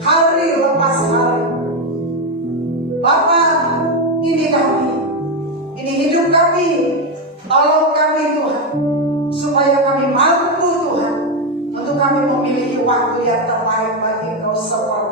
hari lepas hari. Bapa, ini kami, ini hidup kami, tolong kami Tuhan, supaya kami mampu Tuhan, untuk kami memiliki waktu yang terbaik bagi Engkau seperti